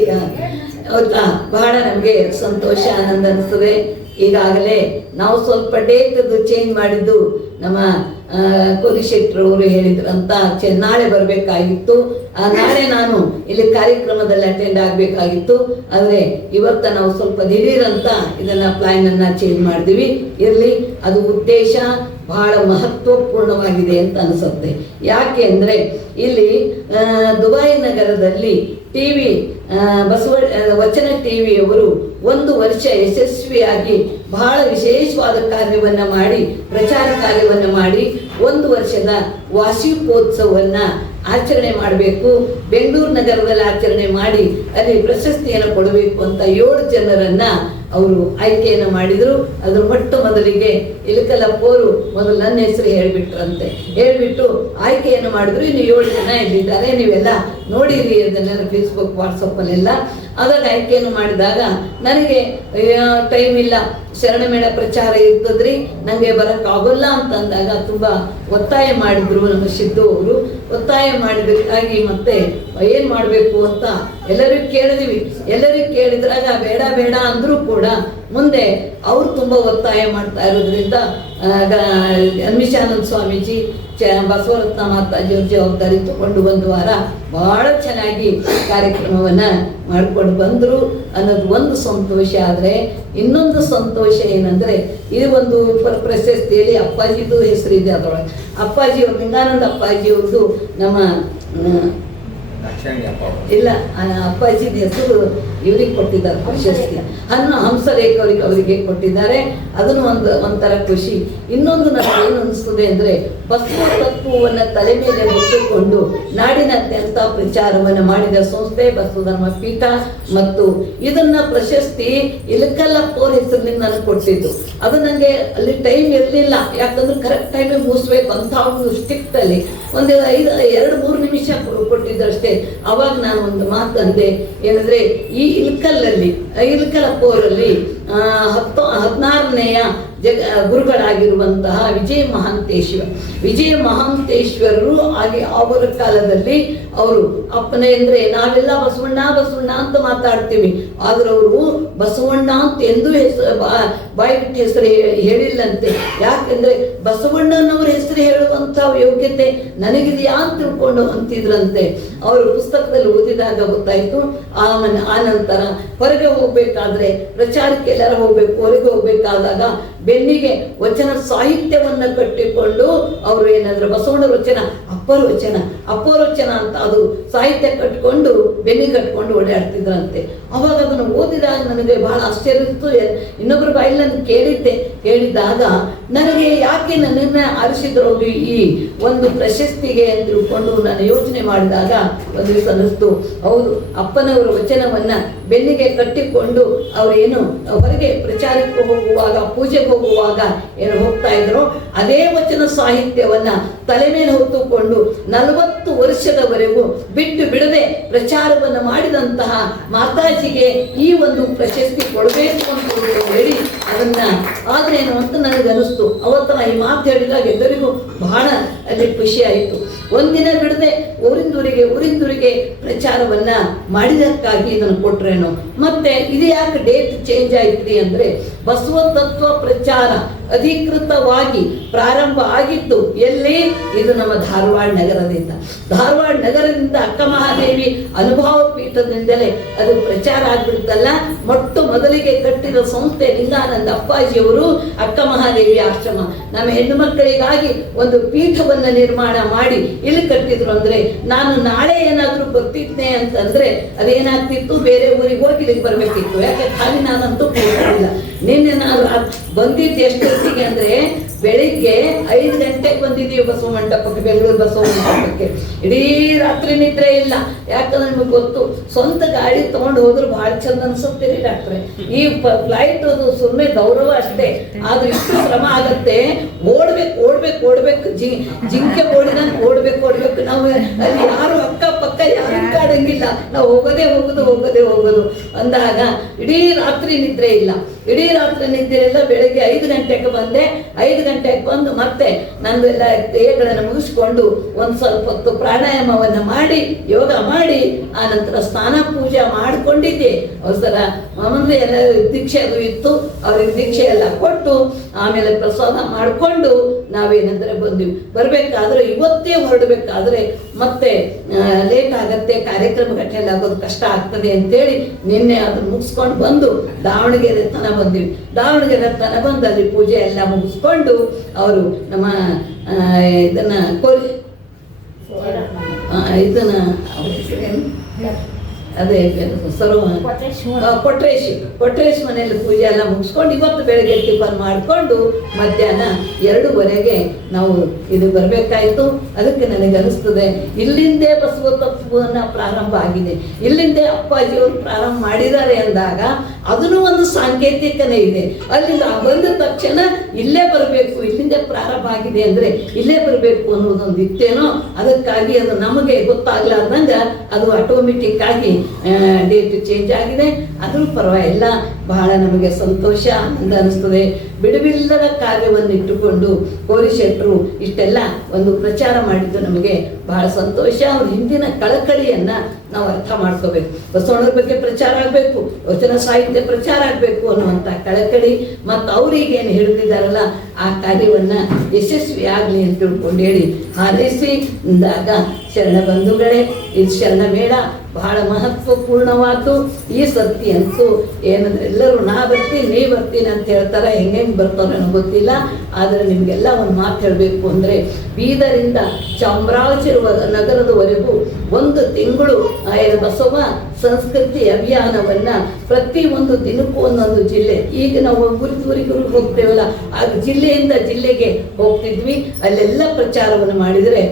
ಬಹಳ ನಮಗೆ ಸಂತೋಷ ಆನಂದ ಅನಿಸ್ತದೆ. ಈಗಾಗಲೇ ನಾವು ಸ್ವಲ್ಪ ಡೇಟ್ ಚೇಂಜ್ ಮಾಡಿದ್ದು ನಮ್ಮ ಕೋರಿಶೆಟ್ಟರವರು ಹೇಳಿದ್ರಂತ ನಾಳೆ ಬರಬೇಕಾಗಿತ್ತು. ನಾಳೆ ನಾನು ಇಲ್ಲಿ ಕಾರ್ಯಕ್ರಮದಲ್ಲಿ ಅಟೆಂಡ್ ಆಗಬೇಕಾಗಿತ್ತು. ಆದರೆ ಇವತ್ತು ನಾವು ಸ್ವಲ್ಪ ದಿಢೀರಂತ ಇದನ್ನ ಪ್ಲಾನ್ ಅನ್ನ ಚೇಂಜ್ ಮಾಡಿದ್ವಿ. ಇರಲಿ, ಅದು ಉದ್ದೇಶ ಬಹಳ ಮಹತ್ವಪೂರ್ಣವಾಗಿದೆ ಅಂತ ಅನಿಸುತ್ತೆ. ಯಾಕೆ ಅಂದರೆ ಇಲ್ಲಿ ದುಬೈ ನಗರದಲ್ಲಿ TV ವಚನ ಟಿವಿಯವರು 1 ವರ್ಷ ಯಶಸ್ವಿಯಾಗಿ ಬಹಳ ವಿಶೇಷವಾದ ಕಾರ್ಯವನ್ನು ಮಾಡಿ, ಪ್ರಚಾರ ಕಾರ್ಯವನ್ನು ಮಾಡಿ 1 ವರ್ಷದ ವಾರ್ಷಿಕೋತ್ಸವವನ್ನು ಆಚರಣೆ ಮಾಡಬೇಕು, ಬೆಂಗಳೂರು ನಗರದಲ್ಲಿ ಆಚರಣೆ ಮಾಡಿ ಅಲ್ಲಿ ಪ್ರಶಸ್ತಿಯನ್ನು ಕೊಡಬೇಕು ಅಂತ 7 ಜನರನ್ನ ಅವರು ಆಯ್ಕೆಯನ್ನು ಮಾಡಿದರು. ಅದ್ರ ಮೊಟ್ಟ ಮೊದಲಿಗೆ ಇಲಕಲಪ್ಪವರು ಮೊದಲು ನನ್ನ ಹೆಸರು ಹೇಳ್ಬಿಟ್ಟು ಆಯ್ಕೆಯನ್ನು ಮಾಡಿದ್ರು. ಇನ್ನು 7 ಜನ ಇಲ್ಲಿದ್ದಾರೆ, ನೀವೆಲ್ಲ ನೋಡಿರಿ ಅದನ್ನೆಲ್ಲ ಫೇಸ್ಬುಕ್ ವಾಟ್ಸಪ್ಪಲ್ಲೆಲ್ಲ. ಅದಾಗ ಆಯ್ಕೆಯನ್ನು ಮಾಡಿದಾಗ ನನಗೆ ಟೈಮ್ ಇಲ್ಲ, ಶರಣಮೇಳ ಪ್ರಚಾರ ಇರ್ತದ್ರಿ, ನನಗೆ ಬರೋಕ್ಕಾಗೋಲ್ಲ ಅಂತಂದಾಗ ತುಂಬ ಒತ್ತಾಯ ಮಾಡಿದ್ರು ನಮ್ಮ ಸಿದ್ದು ಅವರು. ಒತ್ತಾಯ ಮಾಡಿದಕ್ಕಾಗಿ ಮತ್ತೆ ಏನು ಮಾಡಬೇಕು ಅಂತ ಎಲ್ಲರಿಗೂ ಕೇಳಿದ್ರಾಗ ಬೇಡ ಬೇಡ ಅಂದರೂ ಕೂಡ ಮುಂದೆ ಅವರು ತುಂಬ ಒತ್ತಾಯ ಮಾಡ್ತಾ ಇರೋದ್ರಿಂದ ಅನ್ಮಿಷಾನಂದ ಸ್ವಾಮೀಜಿ ಬಸವರತ್ನ ಮಾತಾಜಿಯವ್ರ ಜವಾಬ್ದಾರಿ ತಗೊಂಡು 1 ವಾರ ಬಹಳ ಚೆನ್ನಾಗಿ ಕಾರ್ಯಕ್ರಮವನ್ನು ಮಾಡ್ಕೊಂಡು ಬಂದರು ಅನ್ನೋದು ಒಂದು ಸಂತೋಷ. ಆದರೆ ಇನ್ನೊಂದು ಸಂತೋಷ ಏನಂದರೆ, ಇದು ಒಂದು ಪ್ರಶಸ್ತಿಯಲ್ಲಿ ಅಪ್ಪಾಜಿದು ಹೆಸರಿದೆ. ಅದರೊಳಗೆ ಅಪ್ಪಾಜಿಯವ್ರು, ಲಿಂಗಾನಂದ ಅಪ್ಪಾಜಿಯವ್ರದ್ದು ನಮ್ಮ ಇಲ್ಲ ಅಪ್ಪಾಜಿದ ಹೆಸರು ಇವರಿಗೆ ಕೊಟ್ಟಿದ್ದಾರೆ ಪ್ರಶಸ್ತಿ, ಹಂಸಲೇಖ ಅವರಿಗೆ ಕೊಟ್ಟಿದ್ದಾರೆ. ಅದನ್ನು ಒಂಥರ ಖುಷಿ. ಇನ್ನೊಂದು ನನಗೆ ಏನು ಅನಿಸ್ತದೆ ಅಂದರೆ, ಬಸವ ತತ್ವವನ್ನು ತಲೆ ಮೇಲೆ ಹೊತ್ತುಕೊಂಡು ನಾಡಿನಾದ್ಯಂತ ಪ್ರಚಾರವನ್ನು ಮಾಡಿದ ಸಂಸ್ಥೆ ಬಸವಧರ್ಮ ಪೀಠ. ಮತ್ತು ಇದನ್ನ ಪ್ರಶಸ್ತಿ ಇಲಕಲ್ಲಪ್ಪ ಅವ್ರ ಹೆಸರಿನಿಂದ ನನಗೆ ಕೊಟ್ಟಿದ್ದು. ಅದು ನನಗೆ ಅಲ್ಲಿ ಟೈಮ್ ಇರಲಿಲ್ಲ, ಯಾಕಂದ್ರೆ ಕರೆಕ್ಟ್ ಟೈಮಿಗೆ ಮುಗಿಸ್ಬೇಕು ಅಂತ ಅವ್ರು ಸ್ಟಿಕ್ಟ್ ಅಲ್ಲಿ ಒಂದು 2-3 ನಿಮಿಷ ಕೊಟ್ಟಿದ್ದಷ್ಟೇ. ಅವಾಗ ನಾನು ಒಂದು ಮಾತಂದೆ, ಏನಂದ್ರೆ ಈ ಇಲಕಲ್ಲಪ್ಪ ಅವರಲ್ಲಿ 16ನೇಯ ಗುರುಗಳಾಗಿರುವಂತಹ ವಿಜಯ ಮಹಾಂತೇಶ್ವರರು ಹಾಗೆ ಅವರ ಕಾಲದಲ್ಲಿ ಅವರು ಅಪ್ಪನೇ ಅಂದ್ರೆ ನಾವೆಲ್ಲ ಬಸವಣ್ಣ ಅಂತ ಮಾತಾಡ್ತೀವಿ, ಆದ್ರೆ ಅವರು ಬಸವಣ್ಣ ಅಂತ ಎಂದೂ ಬಾಯಿ ಬಿಟ್ಟು ಹೆಸರು ಹೇಳಿಲ್ಲಂತೆ. ಯಾಕೆಂದ್ರೆ ಬಸವಣ್ಣನವ್ರ ಹೆಸರು ಹೇಳುವಂತ ಯೋಗ್ಯತೆ ನನಗಿದೆಯಾ ಅಂತ ತಿಳ್ಕೊಂಡು ಅಂತಿದ್ರಂತೆ. ಅವರು ಪುಸ್ತಕದಲ್ಲಿ ಓದಿದಾಗ ಗೊತ್ತಾಯ್ತು. ಆ ನಂತರ ಹೊರಗೆ ಹೋಗ್ಬೇಕಾದ್ರೆ, ಪ್ರಚಾರಕ್ಕೆ ಎಲ್ಲರೂ ಹೋಗ್ಬೇಕು, ಹೊರಗೆ ಹೋಗ್ಬೇಕಾದಾಗ ಬೆನ್ನಿಗೆ ವಚನ ಸಾಹಿತ್ಯವನ್ನು ಕಟ್ಟಿಕೊಂಡು ಅವರು ಏನಾದ್ರು ಬಸವಣ್ಣರ ವಚನ ಅಪ್ಪರ ವಚನ ಅಂತ ಅದು ಸಾಹಿತ್ಯ ಕಟ್ಕೊಂಡು ಬೆನ್ನಿಗೆ ಕಟ್ಕೊಂಡು ಓಡಾಡ್ತಿದ್ರಂತೆ. ಅವಾಗ ಅದನ್ನು ಓದಿದಾಗ ನನಗೆ ಬಹಳ ಆಶ್ಚರ್ಯ ಇತ್ತು. ಇನ್ನೊಬ್ಬರ ಬಾಯಲ್ಲಿ ನಾನು ಕೇಳಿದಾಗ ನನಗೆ ಯಾಕೆ ನನ್ನನ್ನು ಆರಿಸಿದ್ರು ಅವರು ಈ ಒಂದು ಪ್ರಶಸ್ತಿಗೆ ಅಂತ ತಿಳ್ಕೊಂಡು ನಾನು ಯೋಚನೆ ಮಾಡಿದಾಗ ಒಂದು ದಿವಸ ಅನ್ನಿಸ್ತು, ಹೌದು, ಅಪ್ಪನವರ ವಚನವನ್ನ ಬೆನ್ನಿಗೆ ಕಟ್ಟಿಕೊಂಡು ಅವರೇನು ಹೊರಗೆ ಪ್ರಚಾರಕ್ಕೆ ಹೋಗುವಾಗ, ಪೂಜೆಗೆ ಹೋಗುವಾಗ ಏನು ಹೋಗ್ತಾ ಇದ್ರು, ಅದೇ ವಚನ ಸಾಹಿತ್ಯವನ್ನ ತಲೆ ಮೇಲೆ ಹೊತ್ತುಕೊಂಡು 40 ವರ್ಷದವರೆಗೂ ಬಿಟ್ಟು ಬಿಡದೆ ಪ್ರಚಾರವನ್ನು ಮಾಡಿದಂತಹ ಮಾತಾಜಿಗೆ ಈ ಒಂದು ಪ್ರಶಸ್ತಿ ಕೊಡಬೇಕು ಅಂತ ಹೇಳಿ ಅದನ್ನ ಆದ್ರೇನು ಅಂತ ನನಗನ್ನಿಸ್ತು. ಅವತ್ತು ಈ ಮಾತು ಹೇಳಿದಾಗ ಎಲ್ಲರಿಗೂ ಬಹಳ ಅಲ್ಲಿ ಖುಷಿ ಆಯಿತು. ಒಂದಿನ ಬಿಡದೆ ಊರಿಂದೂರಿಗೆ ಪ್ರಚಾರವನ್ನ ಮಾಡಿದಕ್ಕಾಗಿ ಇದನ್ನು ಕೊಟ್ರೇನು. ಮತ್ತೆ ಇದು ಯಾಕೆ ಡೇಟ್ ಚೇಂಜ್ ಆಯ್ತು ಅಂದ್ರೆ, ಬಸವ ತತ್ವ ಪ್ರಚಾರ ಅಧಿಕೃತವಾಗಿ ಪ್ರಾರಂಭ ಆಗಿದ್ದು ಎಲ್ಲಿ? ಇದು ನಮ್ಮ ಧಾರವಾಡ ನಗರದಿಂದ ಅಕ್ಕ ಮಹಾದೇವಿ ಅನುಭವ ಪೀಠದಿಂದಲೇ ಅದು ಪ್ರಚಾರ ಆಗ್ಬಿಡುತ್ತಲ್ಲ. ಮೊಟ್ಟ ಮೊದಲಿಗೆ ಕಟ್ಟಿದ ಸಂಸ್ಥೆ ಲಿಂಗಾನಂದ ಅಪ್ಪಾಜಿಯವರು ಅಕ್ಕ ಮಹಾದೇವಿ ಆಶ್ರಮ. ನಮ್ಮ ಹೆಣ್ಣು ಮಕ್ಕಳಿಗಾಗಿ ಒಂದು ಪೀಠವನ್ನು ನಿರ್ಮಾಣ ಮಾಡಿ ಇಲ್ಲಿ ಕಟ್ಟಿದ್ರು. ಅಂದ್ರೆ ನಾನು ನಾಳೆ ಏನಾದ್ರೂ ಬರ್ತಿದ್ದೆ ಅಂತಂದ್ರೆ ಅದೇನಾಗ್ತಿತ್ತು, ಬೇರೆ ಊರಿಗೆ ಹೋಗಿ ಇಲ್ಲಿಗೆ ಬರ್ಬೇಕಿತ್ತು. ಯಾಕೆ ಖಾಲಿ ನಾನಂತೂ ಇಲ್ಲ. ನಿನ್ನೆ ನಾನು ಬಂದಿದ್ದು ಎಷ್ಟೊತ್ತಿಗೆ ಅಂದ್ರೆ ಬೆಳಿಗ್ಗೆ 5 ಗಂಟೆಗೆ ಬಂದಿದ್ದೀವಿ ಬಸವ ಮಂಟಪಕ್ಕೆ, ಬೆಂಗಳೂರು ಬಸವ ಮಂಟಪಕ್ಕೆ. ಇಡೀ ರಾತ್ರಿ ನಿದ್ರೆ ಇಲ್ಲ. ಯಾಕಂದ್ರೆ ನಿಮಗೆ ಗೊತ್ತು, ಸ್ವಂತ ಗಾಡಿ ತಗೊಂಡು ಹೋದ್ರೆ ಬಹಳ ಚಂದ ಅನ್ಸುತ್ತೀರಿ ಡಾಕ್ಟ್ರೆ. ಈ ಫ್ಲೈಟ್ ಅದು ಸುಮ್ಮನೆ ಗೌರವ ಅಷ್ಟೇ, ಆದ್ರೆ ಇಷ್ಟು ಶ್ರಮ ಆಗತ್ತೆ. ಓಡ್ಬೇಕು ಜಿಂಕೆ ಓಡಿದಂಗೆ ಓಡ್ಬೇಕು. ನಾವು ಅಲ್ಲಿ ಯಾರು ಅಕ್ಕಪಕ್ಕ ಯಾರು ಕಾಡಂಗಿಲ್ಲ. ನಾವು ಹೋಗೋದು ಅಂದಾಗ ಇಡೀ ರಾತ್ರಿ ನಿದ್ರೆ ಇಲ್ಲ. ಬೆಳಗ್ಗೆ 5 ಗಂಟೆಗೆ ಬಂದೆ. 5 ಗಂಟೆಗೆ ಬಂದು ಮತ್ತೆ ನಂದೆಲ್ಲ ಕ್ರಿಯೆಗಳನ್ನು ಮುಗಿಸ್ಕೊಂಡು ಒಂದು ಸ್ವಲ್ಪ ಹೊತ್ತು ಪ್ರಾಣಾಯಾಮವನ್ನು ಮಾಡಿ, ಯೋಗ ಮಾಡಿ, ಆ ನಂತರ ಸ್ನಾನ ಪೂಜೆ ಮಾಡಿಕೊಂಡಿದ್ದೆ. ಅವಸರ ಮಾಮೂಲಿ ಎಲ್ಲ ದೀಕ್ಷೆ ಅದು ಇತ್ತು, ಅವ್ರಿಗೆ ದೀಕ್ಷೆ ಎಲ್ಲ ಕೊಟ್ಟು ಆಮೇಲೆ ಪ್ರಸಾದ ಮಾಡಿಕೊಂಡು ನಾವೇನಂದ್ರೆ ಬಂದ್ವಿ. ಬರಬೇಕಾದ್ರೆ ಇವತ್ತೇ ಹೊರಡಬೇಕಾದ್ರೆ ಮತ್ತೆ ಲೇಟ್ ಆಗತ್ತೆ, ಕಾರ್ಯಕ್ರಮ ಗಟ್ಟಲೆ ಆಗೋದು ಕಷ್ಟ ಆಗ್ತದೆ ಅಂತೇಳಿ ನಿನ್ನೆ ಅದನ್ನು ಮುಗಿಸ್ಕೊಂಡು ಬಂದು ದಾವಣಗೆರೆ ತನ ಬಂದ್ವಿ. ಬಂದು ಅಲ್ಲಿ ಪೂಜೆ ಎಲ್ಲ ಮುಗಿಸ್ಕೊಂಡು ಅವರು ನಮ್ಮ ಅದೇ ಕೊಟ್ರೇಶ್ ಮನೆಯಲ್ಲಿ ಪೂಜೆ ಎಲ್ಲ ಮುಗಿಸ್ಕೊಂಡು ಇವತ್ತು ಬೆಳಗ್ಗೆ ಟಿಫನ್ ಮಾಡಿಕೊಂಡು ಮಧ್ಯಾಹ್ನ 2:30ಗೆ ನಾವು ಇದು ಬರಬೇಕಾಯಿತು. ಅದಕ್ಕೆ ನನಗೆ ಅನಿಸ್ತದೆ ಇಲ್ಲಿಂದೇ ಬಸವ ತತ್ವವನ್ನು ಪ್ರಾರಂಭ ಆಗಿದೆ, ಇಲ್ಲಿಂದೇ ಅಪ್ಪಾಜಿಯವರು ಪ್ರಾರಂಭ ಮಾಡಿದ್ದಾರೆ ಅಂದಾಗ ಅದನ್ನು ಒಂದು ಸಾಂಕೇತಿಕನೇ ಇದೆ. ಅಲ್ಲಿಂದ ಬಂದ ತಕ್ಷಣ ಇಲ್ಲೇ ಬರಬೇಕು, ಇಲ್ಲಿಂದೇ ಪ್ರಾರಂಭ ಆಗಿದೆ ಅಂದರೆ ಇಲ್ಲೇ ಬರಬೇಕು ಅನ್ನೋದೊಂದು ಇತ್ತೇನೋ, ಅದಕ್ಕಾಗಿ ಅದು ನಮಗೆ ಗೊತ್ತಾಗ್ಲಾರ್ದಂಗೆ ಅದು ಆಟೋಮೆಟಿಕ್ ಆಗಿ ಡೇಟ್ ಚೇಂಜ್ ಆಗಿದೆ. ಅದ್ರ ಪರವಾಗಿಲ್ಲ, ಬಹಳ ನಮಗೆ ಸಂತೋಷ ಆನಂದ ಅನಿಸ್ತದೆ. ಬಿಡುವಿಲ್ಲದ ಕಾರ್ಯವನ್ನು ಇಟ್ಟುಕೊಂಡು ಕೋರಿಶೆಟ್ಟರು ಇಷ್ಟೆಲ್ಲ ಒಂದು ಪ್ರಚಾರ ಮಾಡಿದ್ದು ನಮಗೆ ಬಹಳ ಸಂತೋಷ. ಅವ್ರ ಹಿಂದಿನ ಕಳಕಳಿಯನ್ನು ನಾವು ಅರ್ಥ ಮಾಡ್ಕೋಬೇಕು. ಬಸವಣ್ಣರ ಬಗ್ಗೆ ಪ್ರಚಾರ ಆಗಬೇಕು, ವಚನ ಸಾಹಿತ್ಯ ಪ್ರಚಾರ ಆಗಬೇಕು ಅನ್ನುವಂಥ ಕಳಕಳಿ ಮತ್ತು ಅವ್ರಿಗೇನು ಹಿಡಿದಿದ್ದಾರಲ್ಲ ಆ ಕಾರ್ಯವನ್ನು ಯಶಸ್ವಿ ಆಗಲಿ ಅಂತ ತಿಳ್ಕೊಂಡು ಹೇಳಿ ಹಾರೈಸಿ ಇಂದಾಗ ಶರಣ ಬಂಧುಗಳೇ, ಇದು ಶರಣ ಮೇಳ ಬಹಳ ಮಹತ್ವಪೂರ್ಣವಾದ್ದು. ಈ ಸತಿ ಅಂತೂ ಏನಂದ್ರೆ ಎಲ್ಲರೂ ನಾ ಬರ್ತೀನಿ ನೀ ಬರ್ತೀನಿ ಅಂತ ಹೇಳ್ತಾರೆ, ಹೆಂಗೆ ಬರ್ತಾರೋ ನನಗೆ ಗೊತ್ತಿಲ್ಲ. ಆದರೆ ನಿಮಗೆಲ್ಲ ಒಂದು ಮಾತು ಹೇಳಬೇಕು ಅಂದರೆ ಬೀದರಿಂದ ಚಾಮರಾಜನಗರದವರೆಗೂ 1 ತಿಂಗಳು ಬಸವ ಸಂಸ್ಕೃತಿ ಅಭಿಯಾನವನ್ನು ಪ್ರತಿ ಒಂದು ದಿನಕ್ಕೂ ಒಂದೊಂದು ಜಿಲ್ಲೆ, ಈಗ ನಾವು ಊರಿಗೆ ಹೋಗ್ತೇವಲ್ಲ ಆಗ ಜಿಲ್ಲೆಯಿಂದ ಜಿಲ್ಲೆಗೆ ಹೋಗ್ತಿದ್ವಿ, ಅಲ್ಲೆಲ್ಲ ಪ್ರಚಾರವನ್ನು ಮಾಡಿದರೆ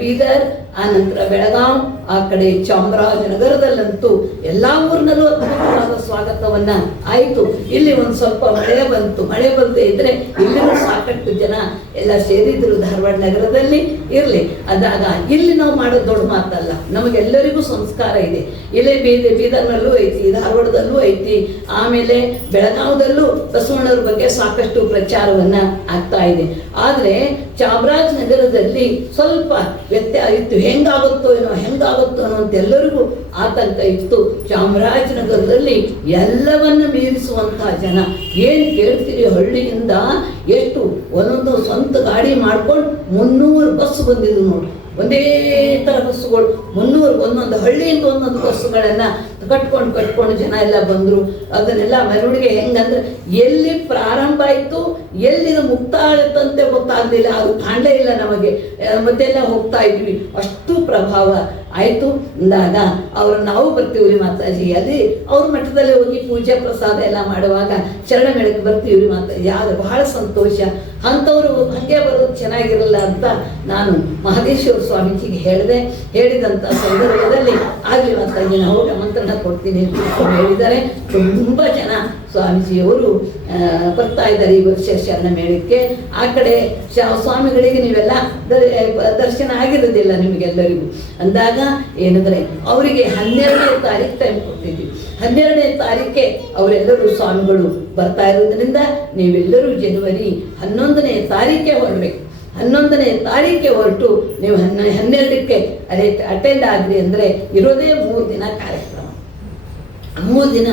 ಬೀದರ್, ಆನಂತರ ಬೆಳಗಾಂ, ಆ ಕಡೆ ಚಾಮರಾಜನಗರದಲ್ಲಂತೂ ಎಲ್ಲ ಊರಿನಲ್ಲೂ ಅದ್ಭುತವಾದ ಸ್ವಾಗತವನ್ನ ಆಯಿತು. ಇಲ್ಲಿ ಒಂದು ಸ್ವಲ್ಪ ಮಳೆ ಬಂತು, ಮಳೆ ಬರದೇ ಇದ್ರೆ ಇಲ್ಲಿನೂ ಸಾಕಷ್ಟು ಜನ ಎಲ್ಲ ಸೇರಿದ್ರು ಧಾರವಾಡ ನಗರದಲ್ಲಿ ಇರಲಿ. ಅದಾಗ ಇಲ್ಲಿ ನಾವು ಮಾಡೋದು ದೊಡ್ಡ ಮಾತಲ್ಲ, ನಮಗೆಲ್ಲರಿಗೂ ಸಂಸ್ಕಾರ ಇದೆ. ಇಲ್ಲೇ ಬೀದರ್ನಲ್ಲೂ ಐತಿ, ಧಾರವಾಡದಲ್ಲೂ ಐತಿ, ಆಮೇಲೆ ಬೆಳಗಾವದಲ್ಲೂ ಬಸವಣ್ಣವ್ರ ಬಗ್ಗೆ ಸಾಕಷ್ಟು ಪ್ರಚಾರವನ್ನ ಆಗ್ತಾ ಇದೆ. ಆದರೆ ಚಾಮರಾಜನಗರದಲ್ಲಿ ಸ್ವಲ್ಪ ವ್ಯತ್ಯಾಸ ಇತ್ತು, ಹೆಂಗಾಗುತ್ತೋ ಅನ್ನೋಂತ ಎಲ್ಲರಿಗೂ ಆತಂಕ ಇತ್ತು. ಚಾಮರಾಜನಗರದಲ್ಲಿ ಎಲ್ಲವನ್ನ ಮೀರಿಸುವಂತಹ ಜನ, ಏನು ಕೇಳ್ತೀರಿ, ಹಳ್ಳಿಯಿಂದ ಎಷ್ಟು ಒಂದೊಂದು ಸ್ವಂತ ಗಾಡಿ ಮಾಡ್ಕೊಂಡು 300 ಬಸ್ ಬಂದಿದ್ದು ನೋಡಿ, ಒಂದೇ ಥರ ಬಸ್ಸುಗಳು 300, ಒಂದೊಂದು ಹಳ್ಳಿಯಿಂದ ಒಂದೊಂದು ಬಸ್ಸುಗಳನ್ನು ಕಟ್ಕೊಂಡು ಜನ ಎಲ್ಲ ಬಂದರು. ಅದನ್ನೆಲ್ಲ ಮೆರವಣಿಗೆ ಹೆಂಗಂದ್ರೆ ಎಲ್ಲಿ ಪ್ರಾರಂಭ ಆಯಿತು ಎಲ್ಲಿದು ಮುಕ್ತಾಯ ಆಗುತ್ತಂತೆ ಗೊತ್ತಾಗಲಿಲ್ಲ, ಅದು ಕಾಣಲೇ ಇಲ್ಲ ನಮಗೆ. ಮತ್ತೆಲ್ಲ ಹೋಗ್ತಾ ಇದ್ವಿ, ಅಷ್ಟು ಪ್ರಭಾವ ಆಯಿತು. ಅಂದಾಗ ಅವ್ರು ನಾವು ಬರ್ತೀವ್ರಿ ಮಾತಾಜಿ, ಅಲ್ಲಿ ಅವ್ರ ಮಠದಲ್ಲಿ ಹೋಗಿ ಪೂಜೆ ಪ್ರಸಾದ ಎಲ್ಲ ಮಾಡುವಾಗ ಶರಣ ಮೇಳಕ್ಕೆ ಬರ್ತೀವ್ರಿ ಮಾತಾಜಿ, ಯಾವುದು ಬಹಳ ಸಂತೋಷ. ಅಂಥವ್ರು ಹಾಗೆ ಬರೋದು ಚೆನ್ನಾಗಿರಲ್ಲ ಅಂತ ನಾನು ಮಹದೇಶ್ವರ ಸ್ವಾಮೀಜಿಗೆ ಹೇಳಿದಂಥ ಸಂದರ್ಭದಲ್ಲಿ ಆಗಲಿ ಮಾತಾಜಿ ನಾವು ಆಮಂತ್ರಣ ಕೊಡ್ತೀನಿ ಅಂತ ಹೇಳಿದ್ದಾರೆ. ತುಂಬ ಜನ ಸ್ವಾಮೀಜಿಯವರು ಬರ್ತಾ ಇದ್ದಾರೆ ಈ ವರ್ಷ ಶರಣ ಮೇಳಕ್ಕೆ. ಆ ಕಡೆ ಸ್ವಾಮಿಗಳಿಗೆ ನೀವೆಲ್ಲ ದರ್ಶನ ಆಗಿರೋದಿಲ್ಲ ನಿಮಗೆಲ್ಲರಿಗೂ. ಅಂದಾಗ ಏನಂದರೆ ಅವರಿಗೆ 12ನೇ ತಾರೀಕು ಟೈಮ್ ಕೊಟ್ಟಿದ್ವಿ. 12ನೇ ತಾರೀಕೆ ಅವರೆಲ್ಲರೂ ಸ್ವಾಮಿಗಳು ಬರ್ತಾ ಇರೋದ್ರಿಂದ ನೀವೆಲ್ಲರೂ ಜನವರಿ 11ನೇ ತಾರೀಕೆ ಹೊರಬೇಕು. 11ನೇ ತಾರೀಕೆ ಹೊರಟು ನೀವು 12ಕ್ಕೆ ಅಟೆಂಡ್ ಆಗ್ರಿ ಅಂದರೆ ಇರೋದೇ 3 ದಿನ ಕಾರ್ಯಕ್ರಮ. 3 ದಿನ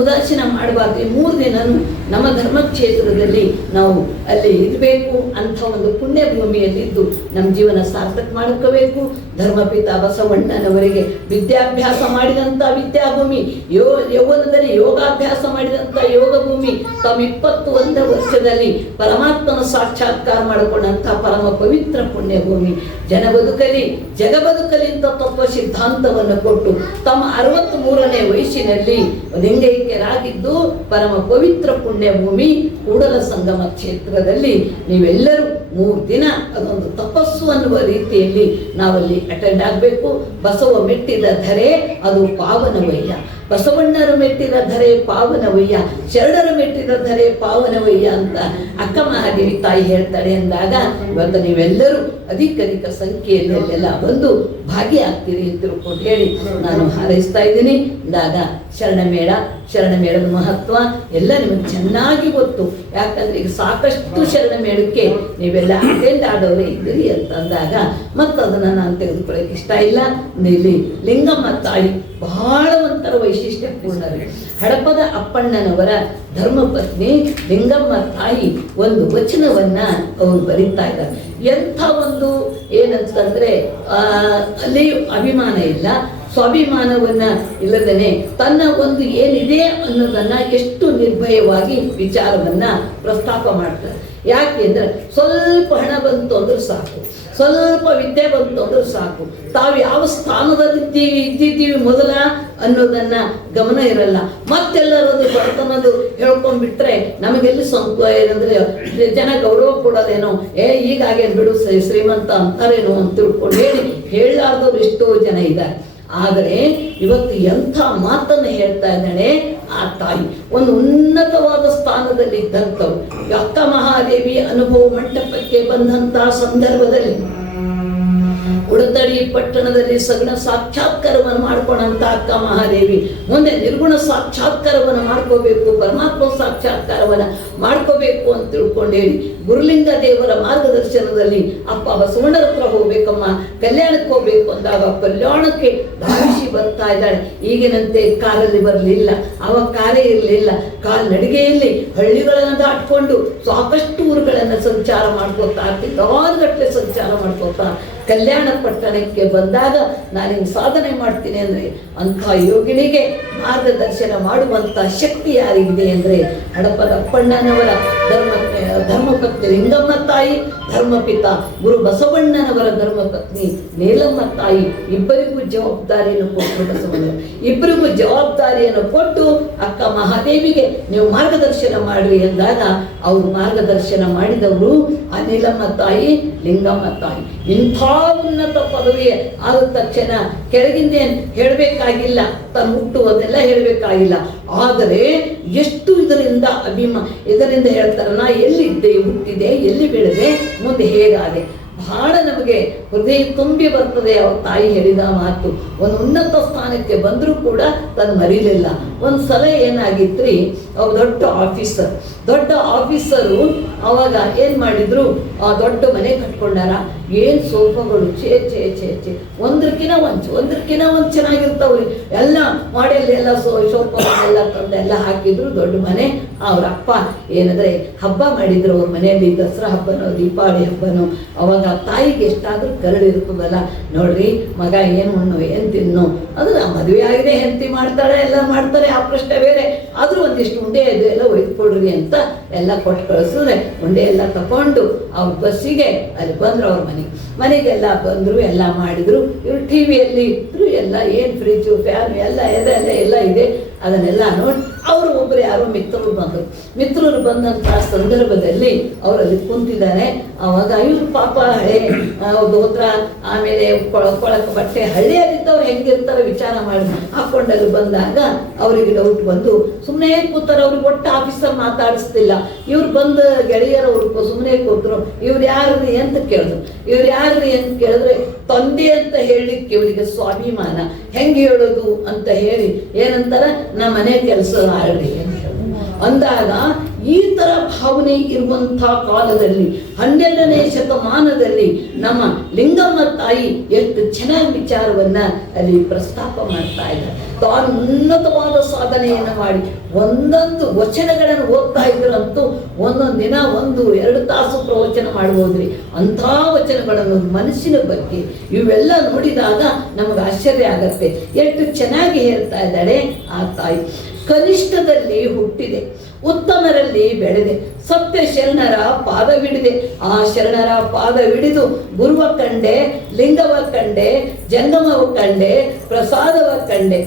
ಉದಾಸೀನ ಮಾಡಬಾರ್ದು. 3 ದಿನನೂ ನಮ್ಮ ಧರ್ಮಕ್ಷೇತ್ರದಲ್ಲಿ ನಾವು ಅಲ್ಲಿ ಇರಬೇಕು ಅಂತ ಒಂದು ಪುಣ್ಯ ಭೂಮಿಯಲ್ಲಿದ್ದು ನಮ್ಮ ಜೀವನ ಸಾರ್ಥಕ ಮಾಡ್ಕೋಬೇಕು. ಧರ್ಮಪಿತ ಬಸವಣ್ಣನವರಿಗೆ ವಿದ್ಯಾಭ್ಯಾಸ ಮಾಡಿದಂಥ ವಿದ್ಯಾಭೂಮಿ, ಯೌವನದಲ್ಲಿ ಯೋಗಾಭ್ಯಾಸ ಮಾಡಿದಂಥ ಯೋಗ ಭೂಮಿ, ತಮ್ಮ 21 ವರ್ಷದಲ್ಲಿ ಪರಮಾತ್ಮನ ಸಾಕ್ಷಾತ್ಕಾರ ಮಾಡಿಕೊಂಡಂಥ ಪರಮ ಪವಿತ್ರ ಪುಣ್ಯ ಭೂಮಿ. ಜನ ಬದುಕಲಿ ಜಗ ಬದುಕಲಿ ಅಂತ ತತ್ವ ಸಿದ್ಧಾಂತವನ್ನು ಕೊಟ್ಟು ತಮ್ಮ 63ನೇ ವಯಸ್ಸಿನಲ್ಲಿ ಲಿಂಗೈಕ್ಯರಾಗಿದ್ದು ಪರಮ ಪವಿತ್ರ ಪುಣ್ಯ ಭೂಮಿ ಕೂಡಲ ಸಂಗಮ ಕ್ಷೇತ್ರದಲ್ಲಿ ನೀವೆಲ್ಲರೂ 3 ದಿನ ಅದೊಂದು ತಪಸ್ಸು ಅನ್ನುವ ರೀತಿಯಲ್ಲಿ ನಾವಲ್ಲಿ ಅಟೆಂಡ್ ಆಗಬೇಕು. ಬಸವ ಮೆಟ್ಟಿದ ಧರೆ ಅದು ಪಾವನವಯ್ಯ, ಬಸವಣ್ಣರು ಮೆಟ್ಟಿದ ಧರೆ ಪಾವನವಯ್ಯ, ಶರಣರ ಮೆಟ್ಟಿದ ಧರೆ ಪಾವನವಯ್ಯ ಅಂತ ಅಕ್ಕ ಮಹಾದೇವಿ ತಾಯಿ ಹೇಳ್ತಾಳೆ. ಅಂದಾಗ ಇವತ್ತು ನೀವೆಲ್ಲರೂ ಅಧಿಕ ಸಂಖ್ಯೆಯಲ್ಲಿ ಅಲ್ಲೆಲ್ಲ ಬಂದು ಭಾಗಿಯಾಗ್ತೀರಿ ಅಂತ ತಿಳ್ಕೊಂಡು ಹೇಳಿ ನಾನು ಹಾರೈಸ್ತಾ ಇದ್ದೀನಿ. ಅಂದಾಗ ಶರಣ ಮೇಳದ ಮಹತ್ವ ಎಲ್ಲ ನಿಮಗೆ ಚೆನ್ನಾಗಿ ಗೊತ್ತು. ಯಾಕಂದ್ರೆ ಈಗ ಸಾಕಷ್ಟು ಶರಣ ಮೇಳಕ್ಕೆ ನೀವೆಲ್ಲ ಅಟೆಂಡ್ ಆಡೋರೇ ಇದ್ದೀರಿ ಅಂತಂದಾಗ ಮತ್ತು ಅದನ್ನು ನಾನು ತೆಗೆದುಕೊಳ್ಳೋಕೆ ಇಷ್ಟ ಇಲ್ಲ. ಇಲ್ಲಿ ಲಿಂಗಮ್ಮ ತಾಯಿ ಬಹಳ ಒಂಥರ ವೈಶಿಷ್ಟ್ಯಪೂರ್ಣರು. ಹಡಪದ ಅಪ್ಪಣ್ಣನವರ ಧರ್ಮಪತ್ನಿ ಲಿಂಗಮ್ಮ ತಾಯಿ ಒಂದು ವಚನವನ್ನ ಅವರು ಬರೀತಾ ಇದ್ದಾರೆ. ಎಂಥ ಒಂದು ಏನಂತಂದ್ರೆ ಅಲ್ಲಿ ಅಭಿಮಾನ ಇಲ್ಲ, ಸ್ವಾಭಿಮಾನವನ್ನ ಇಲ್ಲದೇನೆ ತನ್ನ ಒಂದು ಏನಿದೆ ಅನ್ನೋದನ್ನ ಎಷ್ಟು ನಿರ್ಭಯವಾಗಿ ವಿಚಾರವನ್ನ ಪ್ರಸ್ತಾಪ ಮಾಡ್ತಾರೆ. ಯಾಕೆಂದ್ರೆ ಸ್ವಲ್ಪ ಹಣ ಬಂತು ಅಂದ್ರೆ ಸಾಕು, ಸ್ವಲ್ಪ ವಿದ್ಯೆ ಬಂತು ಅಂದ್ರೆ ಸಾಕು, ತಾವು ಯಾವ ಸ್ಥಾನದಲ್ಲಿ ಇದ್ದಿದ್ದೀವಿ ಮೊದಲ ಅನ್ನೋದನ್ನ ಗಮನ ಇರಲ್ಲ. ಮತ್ತೆಲ್ಲರದು ಬಡತನದು ಹೇಳ್ಕೊಂಡ್ಬಿಟ್ರೆ ನಮಗೆಲ್ಲಿ ಏನಂದ್ರೆ ಜನ ಗೌರವ ಕೊಡೋದೇನೋ, ಈಗಾಗೇನು ಬಿಡು ಶ್ರೀಮಂತ ಅಂತಾರೇನೋ ಅಂತ ತಿಳ್ಕೊಂಡು ಹೇಳಲಾರ್ದವ್ರು ಎಷ್ಟೋ ಜನ ಇದ್ದಾರೆ. ಆದರೆ ಇವತ್ತು ಎಂಥ ಮಾತನ್ನು ಹೇಳ್ತಾ ಇದ್ದಾಳೆ ಆ ತಾಯಿ. ಒಂದು ಉನ್ನತವಾದ ಸ್ಥಾನದಲ್ಲಿ ಇದ್ದಂಥವ್ರು ಅಕ್ಕ ಮಹಾದೇವಿ ಅನುಭವ ಮಂಟಪಕ್ಕೆ ಬಂದಂತಹ ಸಂದರ್ಭದಲ್ಲಿ ಉಡತಡಿ ಪಟ್ಟಣದಲ್ಲಿ ಸಗುಣ ಸಾಕ್ಷಾತ್ಕಾರವನ್ನು ಮಾಡ್ಕೊಂಡಂತ ಅಕ್ಕ ಮಹಾದೇವಿ ಮುಂದೆ ನಿರ್ಗುಣ ಸಾಕ್ಷಾತ್ಕಾರವನ್ನು ಮಾಡ್ಕೋಬೇಕು, ಪರಮಾತ್ಮ ಸಾಕ್ಷಾತ್ಕಾರವನ್ನು ಮಾಡ್ಕೋಬೇಕು ಅಂತ ತಿಳ್ಕೊಂಡು ಹೇಳಿ ಗುರುಲಿಂಗ ದೇವರ ಮಾರ್ಗದರ್ಶನದಲ್ಲಿ ಅಪ್ಪ ಬಸವಣ್ಣರ ಹತ್ರ ಹೋಗ್ಬೇಕಮ್ಮ, ಕಲ್ಯಾಣಕ್ಕೆ ಹೋಗ್ಬೇಕು ಅಂದಾಗ ಕಲ್ಯಾಣಕ್ಕೆ ಧಾವಿಸಿ ಬರ್ತಾ ಇದ್ದಾಳೆ. ಈಗಿನಂತೆ ಕಾರಲ್ಲಿ ಬರಲಿಲ್ಲ, ಅವಾಗ ಕಾರೇ ಇರಲಿಲ್ಲ, ಕಾಲ್ನಡಿಗೆಯಲ್ಲಿ ಹಳ್ಳಿಗಳನ್ನು ದಾಟ್ಕೊಂಡು ಸಾಕಷ್ಟು ಊರುಗಳನ್ನು ಸಂಚಾರ ಮಾಡ್ಕೋತಾ ಗಟ್ಟಲೆ ಸಂಚಾರ ಮಾಡ್ಕೋತಾ ಕಲ್ಯಾಣ ಪಟ್ಟಣಕ್ಕೆ ಬಂದಾಗ ನಾನು ಹಿಂಗೆ ಸಾಧನೆ ಮಾಡ್ತೀನಿ ಅಂದರೆ ಅಂಥ ಯೋಗಿನಿಗೆ ಮಾರ್ಗದರ್ಶನ ಮಾಡುವಂಥ ಶಕ್ತಿ ಯಾರಿಗಿದೆ ಅಂದರೆ ಹಡಪದ ಅಪ್ಪಣ್ಣನವರ ಧರ್ಮಪತ್ನಿ ಲಿಂಗಮ್ಮ ತಾಯಿ, ಧರ್ಮಪಿತ ಗುರು ಬಸವಣ್ಣನವರ ಧರ್ಮಪತ್ನಿ ನೀಲಮ್ಮ ತಾಯಿ ಇಬ್ಬರಿಗೂ ಜವಾಬ್ದಾರಿಯನ್ನು ಕೊಟ್ಟರು. ಬಸವಣ್ಣ ಇಬ್ಬರಿಗೂ ಜವಾಬ್ದಾರಿಯನ್ನು ಕೊಟ್ಟು ಅಕ್ಕ ಮಹಾದೇವಿಗೆ ನೀವು ಮಾರ್ಗದರ್ಶನ ಮಾಡ್ರಿ ಎಂದಾಗ ಅವರು ಮಾರ್ಗದರ್ಶನ ಮಾಡಿದವರು ಆ ನೀಲಮ್ಮ ತಾಯಿ, ಲಿಂಗಮ್ಮ ತಾಯಿ. ಇಂಥ ಉನ್ನತ ಪದವಿ ಆದ ತಕ್ಷಣ ಕೆಳಗಿಂದ ಹೇಳಬೇಕಾಗಿಲ್ಲ, ತನ್ನ ಹುಟ್ಟುವುದೆಲ್ಲ ಹೇಳಬೇಕಾಗಿಲ್ಲ. ಆದರೆ ಎಷ್ಟು ಇದರಿಂದ ಹೇಳ್ತಾರೆ, ನಾ ಎಲ್ಲಿದ್ದೆ, ಹುಟ್ಟಿದೆ, ಎಲ್ಲಿ ಬೆಳೆದೆ, ಮುಂದೆ ಹೇಗಾದೆ. ಬಹಳ ನಮಗೆ ಹೃದಯ ತುಂಬಿ ಬರ್ತದೆ ಅವ್ರ ತಾಯಿ ಹೇಳಿದ ಮಾತು. ಒಂದು ಉನ್ನತ ಸ್ಥಾನಕ್ಕೆ ಬಂದರೂ ಕೂಡ ತನ್ನ ಮರೀಲಿಲ್ಲ. ಒಂದು ಸಲ ಏನಾಗಿತ್ರಿ, ಅವ್ರು ದೊಡ್ಡ ಆಫೀಸರು ಅವಾಗ ಏನು ಮಾಡಿದ್ರು, ಆ ದೊಡ್ಡ ಮನೆ ಕಟ್ಕೊಂಡಾರ. ಏನು ಸೋಫಾಗಳು ಚೇ ಒಂದ್ರಕ್ಕಿನ ಒಂದು ಚೆನ್ನಾಗಿರ್ತಾವ್ರಿ. ಎಲ್ಲ ಮಾಡೆಲ್ ಎಲ್ಲ ಸೋಫಾಗಳೆಲ್ಲ ತಂದೆಲ್ಲ ಹಾಕಿದ್ರು. ದೊಡ್ಡ ಮನೆ. ಅವ್ರ ಅಪ್ಪ ಏನಂದ್ರೆ ಹಬ್ಬ ಮಾಡಿದ್ರು ಅವ್ರ ಮನೆಯಲ್ಲಿ, ದಸರಾ ಹಬ್ಬನೋ ದೀಪಾವಳಿ ಹಬ್ಬನೋ. ಅವಾಗ ತಾಯಿಗೆ ಎಷ್ಟಾದ್ರೂ ಕರಡಿರ್ತದಲ್ಲ, ನೋಡ್ರಿ ಮಗ ಏನು ಉಣ್ಣು ಏನು ತಿನ್ನು, ಅದು ಮದುವೆ ಆಗಿದೆ, ಹೆಂಡತಿ ಮಾಡ್ತಾಳೆ, ಎಲ್ಲ ಮಾಡ್ತಾರೆ, ಆ ಪ್ರಶ್ನೆ ಬೇರೆ. ಆದ್ರೂ ಒಂದಿಷ್ಟು ಉಂಡೆ ಇದು ಎಲ್ಲ ಒಯ್ದುಕೊಡ್ರಿ ಅಂತ ಎಲ್ಲ ಕೊಟ್ಟು ಕಳಿಸಿದ್ರೆ ಉಂಡೆ ಎಲ್ಲ ತಗೊಂಡು ಅವ್ರ ಬಸ್ಸಿಗೆ ಅಲ್ಲಿ ಬಂದ್ರು. ಅವ್ರ ಮನೆಗೆಲ್ಲ ಬಂದರು, ಎಲ್ಲ ಮಾಡಿದ್ರು. ಇವ್ರು ಟಿವಿಯಲ್ಲಿ ಇದ್ರು, ಎಲ್ಲ ಏನು ಫ್ರಿಜ್ಜು ಫ್ಯಾನ್ ಎಲ್ಲ ಇದೆ. ಅದನ್ನೆಲ್ಲ ನೋಡಿ ಅವರು ಒಬ್ಬರು ಯಾರೋ ಮಿತ್ರರು ಬಂದಂಥ ಸಂದರ್ಭದಲ್ಲಿ ಅವರಲ್ಲಿ ಕುಂತಿದ್ದಾರೆ. ಆವಾಗ ಇವ್ರು ಪಾಪ ಹಳೆ ದೋತ್ರ, ಆಮೇಲೆ ಕೊಳಕ ಬಟ್ಟೆ, ಹಳ್ಳಿಯಲ್ಲಿದ್ದವ್ರು ಹೆಂಗಿರ್ತಾರೆ ವಿಚಾರ ಮಾಡಿ ಹಾಕೊಂಡಲ್ಲಿ ಬಂದಾಗ ಅವರಿಗೆ ಡೌಟ್ ಬಂದು ಸುಮ್ಮನೆ ಕೂತಾರೆ. ಅವ್ರಿಗೆ ಒಟ್ಟು ಆಫೀಸರ್ ಮಾತಾಡಿಸ್ತಿಲ್ಲ. ಇವ್ರು ಬಂದು ಗೆಳೆಯರವ್ರು ಸುಮ್ಮನೆ ಕೂತರು. ಇವ್ರು ಯಾರ್ರಿ ಅಂತ ಕೇಳಿದ್ರೆ ತಂದೆ ಅಂತ ಹೇಳಿಕ್ಕೆ ಇವರಿಗೆ ಸ್ವಾಭಿಮಾನ. ಹೆಂಗೆ ಹೇಳೋದು ಅಂತ ಹೇಳಿ ಏನಂತಾರ, ನಮ್ಮ ಮನೆ ಕೆಲಸ ಆಳ್ರಿ ಅಂತ ಅಂದಾಗ ಈ ತರ ಭಾವನೆ ಇರುವಂತಹ ಕಾಲದಲ್ಲಿ 12ನೇ ಶತಮಾನದಲ್ಲಿ ನಮ್ಮ ಲಿಂಗಮ್ಮ ತಾಯಿ ಎಷ್ಟು ಚೆನ್ನಾಗಿ ವಿಚಾರವನ್ನ ಅಲ್ಲಿ ಪ್ರಸ್ತಾಪ ಮಾಡ್ತಾ ಇದ್ದಾರೆ. ತಾನು ಉನ್ನತವಾದ ಸಾಧನೆಯನ್ನು ಮಾಡಿ ಒಂದೊಂದು ವಚನಗಳನ್ನು ಓದ್ತಾ ಇದ್ರಂತೂ ಒಂದೊಂದು ದಿನ 1-2 ತಾಸು ಪ್ರವಚನ ಮಾಡ್ಬೋದ್ರಿ. ಅಂಥ ವಚನಗಳನ್ನು ಮನಸ್ಸಿನ ಬಗ್ಗೆ ಇವೆಲ್ಲ ನೋಡಿದಾಗ ನಮಗೆ ಆಶ್ಚರ್ಯ ಆಗತ್ತೆ. ಎಷ್ಟು ಚೆನ್ನಾಗಿ ಹೇಳ್ತಾ ಇದ್ದಾಳೆ ಆ ತಾಯಿ. ಕನಿಷ್ಠದಲ್ಲಿ ಹುಟ್ಟಿದೆ, ಉತ್ತಮರಲ್ಲಿ ಬೆಳೆದೆ, ಸತ್ಯ ಶರಣರ ಪಾದವಿಡಿದೆ. ಆ ಶರಣರ ಪಾದವಿಡಿದು ಗುರುವ ಕಂಡೆ, ಲಿಂಗವ ಕಂಡೆ, ಜಂಗಮವ ಕಂಡೆ, ಪ್ರಸಾದವ ಕಂಡೆ,